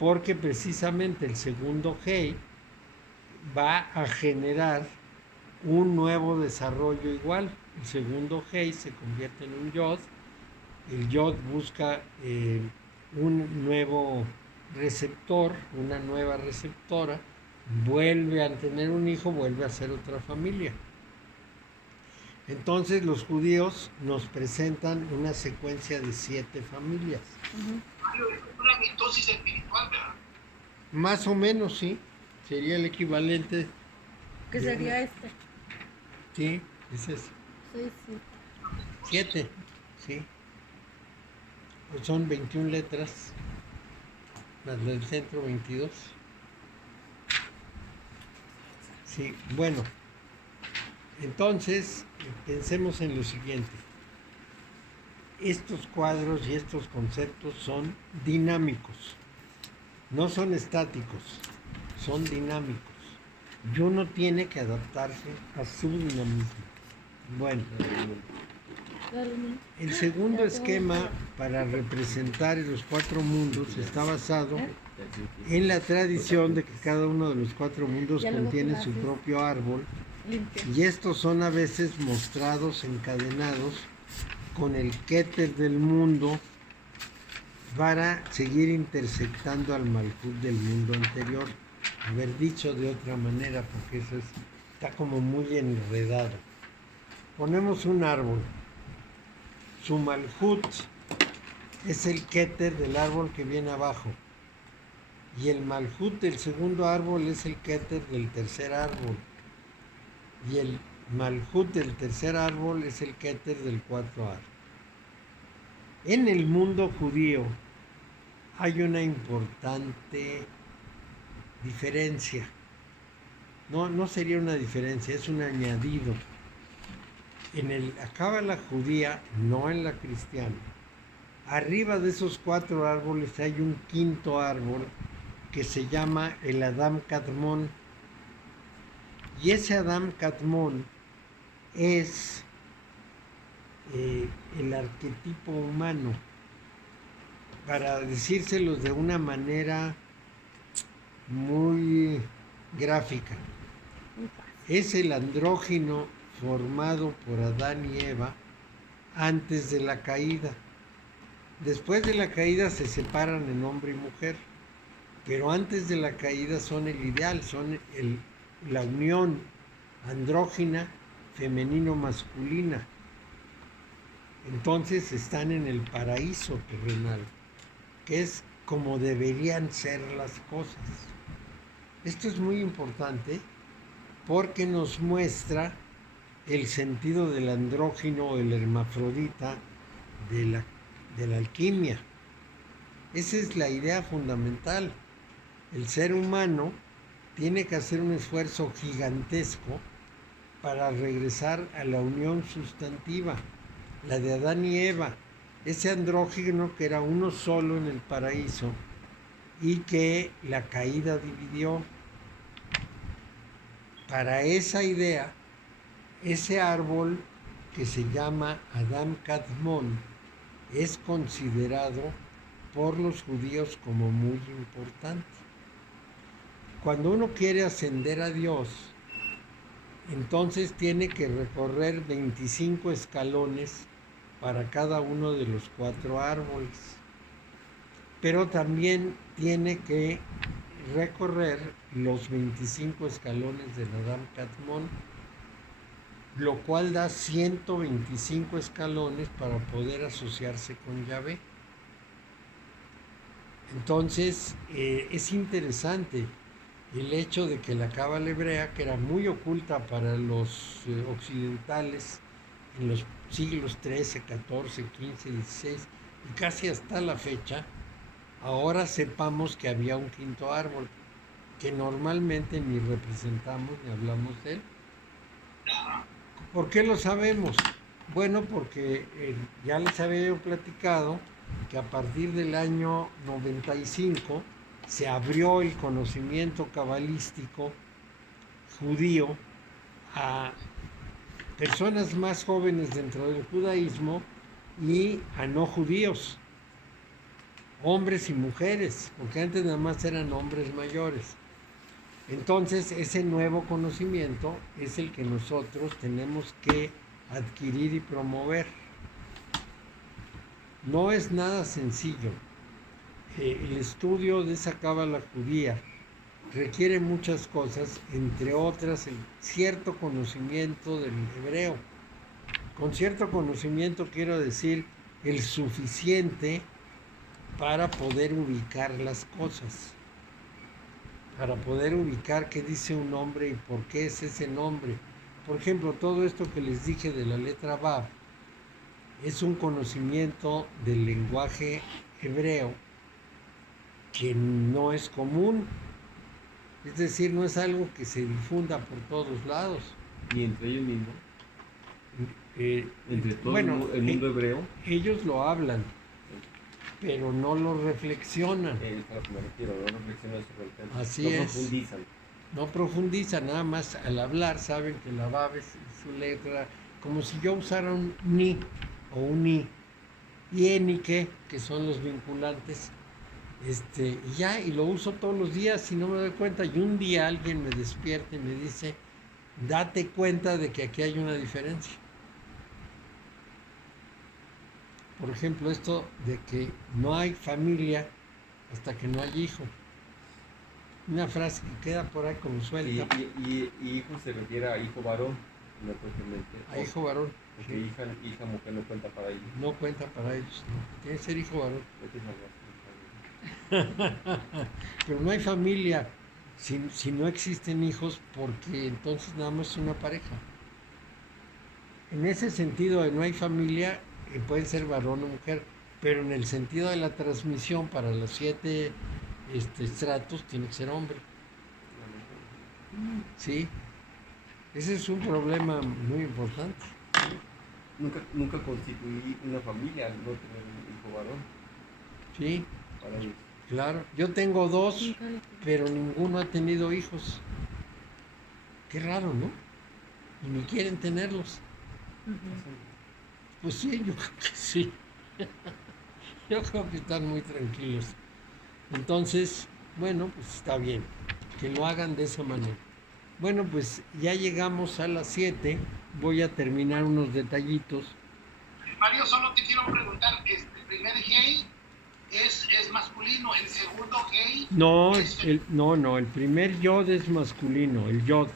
Porque precisamente el segundo Hei va a generar un nuevo desarrollo igual. El segundo Hei se convierte en un Yod. El Yod busca un nuevo receptor, una nueva receptora. Vuelve a tener un hijo, vuelve a ser otra familia. Entonces los judíos nos presentan una secuencia de 7 familias. Mario, es una mitosis espiritual, ¿verdad? Más o menos, sí. Sería el equivalente. ¿Qué sería este? Sí, es eso. Sí, sí. 7, sí. Pues son 21 letras, más del centro 22. Sí, bueno, entonces pensemos en lo siguiente. Estos cuadros y estos conceptos son dinámicos, no son estáticos, son dinámicos. Y uno tiene que adaptarse a su dinamismo. Bueno, el segundo esquema para representar los 4 mundos está basado en la tradición de que cada uno de los 4 mundos contiene su propio árbol, y estos son a veces mostrados encadenados con el Keter del mundo para seguir intersectando al Malhut del mundo anterior. Haber dicho de otra manera, porque eso está como muy enredado. Ponemos un árbol. Su Malhut es el Keter del árbol que viene abajo. Y el Malhut del segundo árbol es el Keter del tercer árbol. Y el Malhut del tercer árbol es el Keter del cuarto árbol. En el mundo judío hay una importante diferencia. No sería una diferencia, es un añadido. En la cábala judía, no en la cristiana, arriba de esos 4 árboles hay un quinto árbol que se llama el Adam Kadmon. Y ese Adam Kadmon es el arquetipo humano. Para decírselos de una manera muy gráfica, es el andrógino formado por Adán y Eva antes de la caída. Después de la caída se separan en hombre y mujer, pero antes de la caída son el ideal, son la unión andrógina femenino-masculina. Entonces están en el paraíso terrenal, que es como deberían ser las cosas. Esto es muy importante porque nos muestra el sentido del andrógino o el hermafrodita de la alquimia. Esa es la idea fundamental. El ser humano tiene que hacer un esfuerzo gigantesco para regresar a la unión sustantiva, la de Adán y Eva, ese andrógino que era uno solo en el paraíso y que la caída dividió. Para esa idea, ese árbol que se llama Adam Kadmon es considerado por los judíos como muy importante. Cuando uno quiere ascender a Dios, entonces tiene que recorrer 25 escalones para cada uno de los 4 árboles. Pero también tiene que recorrer los 25 escalones del Adam Kadmon, lo cual da 125 escalones para poder asociarse con Yahvé. Entonces, es interesante el hecho de que la cábala hebrea, que era muy oculta para los occidentales en los siglos XIII, XIV, XV, XVI y casi hasta la fecha, ahora sepamos que había un quinto árbol, que normalmente ni representamos ni hablamos de él. ¿Por qué lo sabemos? Bueno, porque ya les había yo platicado que a partir del año 95 se abrió el conocimiento cabalístico judío a personas más jóvenes dentro del judaísmo y a no judíos, hombres y mujeres, porque antes nada más eran hombres mayores. Entonces, ese nuevo conocimiento es el que nosotros tenemos que adquirir y promover. No es nada sencillo. El estudio de esa cábala judía requiere muchas cosas, entre otras el cierto conocimiento del hebreo. Con cierto conocimiento quiero decir el suficiente para poder ubicar las cosas, para poder ubicar qué dice un nombre y por qué es ese nombre. Por ejemplo, todo esto que les dije de la letra Vav es un conocimiento del lenguaje hebreo que no es común, es decir, no es algo que se difunda por todos lados. Ni entre ellos mismos. Entre todo Bueno, el mundo hebreo. ellos lo hablan, pero no lo reflexionan. Es a lo que me refiero, no reflexionan sobre el tema. Así no es. profundizan. No profundizan, nada más al hablar saben que la Vav es su letra, como si yo usara un ni o un i, y en y que son los vinculantes, y ya, y lo uso todos los días y no me doy cuenta, y un día alguien me despierta y me dice, date cuenta de que aquí hay una diferencia. Por ejemplo, esto de que no hay familia hasta que no hay hijo. Una frase que queda por ahí como suelta. Y hijo se refiere a hijo varón, no propiamente. A hijo varón. Porque Sí. hija mujer no cuenta para ellos. No cuenta para ellos, no. Tiene que ser hijo varón. Vete a salvar. Pero no hay familia si no existen hijos, porque entonces nada más es una pareja. En ese sentido de no hay familia, puede ser varón o mujer, pero en el sentido de la transmisión para los 7 estratos tiene que ser hombre. ¿Sí? Ese es un problema muy importante. Nunca constituí una familia al no tener un hijo varón Sí, para ellos. claro. Yo tengo 2, Nunca lo- pero ninguno ha tenido hijos. Qué raro, ¿no? Y ni quieren tenerlos. Ujú. Pues sí, yo creo que sí. Yo creo que están muy tranquilos. Entonces, bueno, pues está bien, que lo hagan de esa manera. Bueno, pues ya llegamos a las 7. Voy a terminar unos detallitos. Mario, solo te quiero preguntar, el primer hey es masculino, el segundo hey No, es el primer yod es masculino, el yod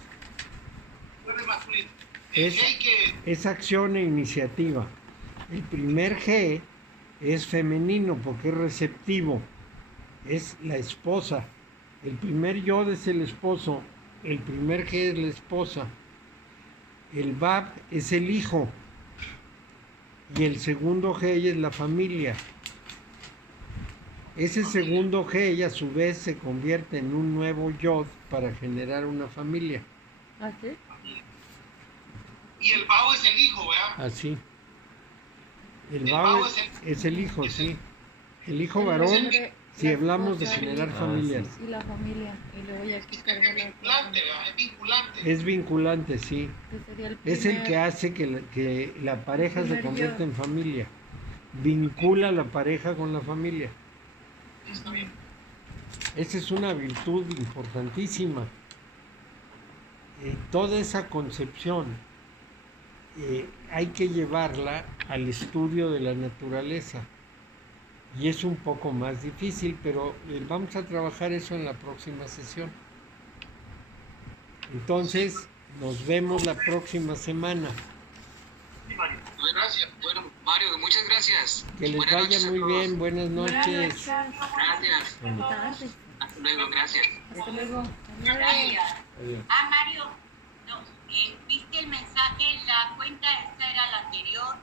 masculino. El es, hey que es acción e iniciativa. El primer G es femenino porque es receptivo, es la esposa. El primer Yod es el esposo, el primer G es la esposa. El Vav es el hijo y el segundo G es la familia. Ese segundo G a su vez se convierte en un nuevo Yod para generar una familia. ¿Ah, sí? Y el Bao es el hijo, ¿verdad? Así. El El Vav Vav es el hijo, es sí. El hijo El varón, hombre, si la hablamos de esposa generar Ah, familias. y la familia. Y luego ya aquí Es carga la vinculante, ¿verdad? Es vinculante. Es vinculante, sí. que sería el Es el que primer- hace que la pareja se primer convierta yo. en familia. Vincula a la pareja con la familia. Está bien. Esa es una virtud importantísima. Toda esa concepción hay que llevarla al estudio de la naturaleza. Y es un poco más difícil, pero vamos a trabajar eso en la próxima sesión. Entonces, nos vemos la próxima semana. Bueno, Mario, muchas gracias. Que les Buenas vaya noches a muy todos. bien, buenas noches. Gracias. Tarde. Hasta luego, gracias. Hasta luego. Mario, Adiós. Mario, no, ¿viste el mensaje? La cuenta esta era la anterior.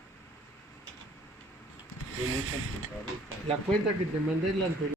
Fue muy complicado esta. La cuenta que te mandé es la anterior.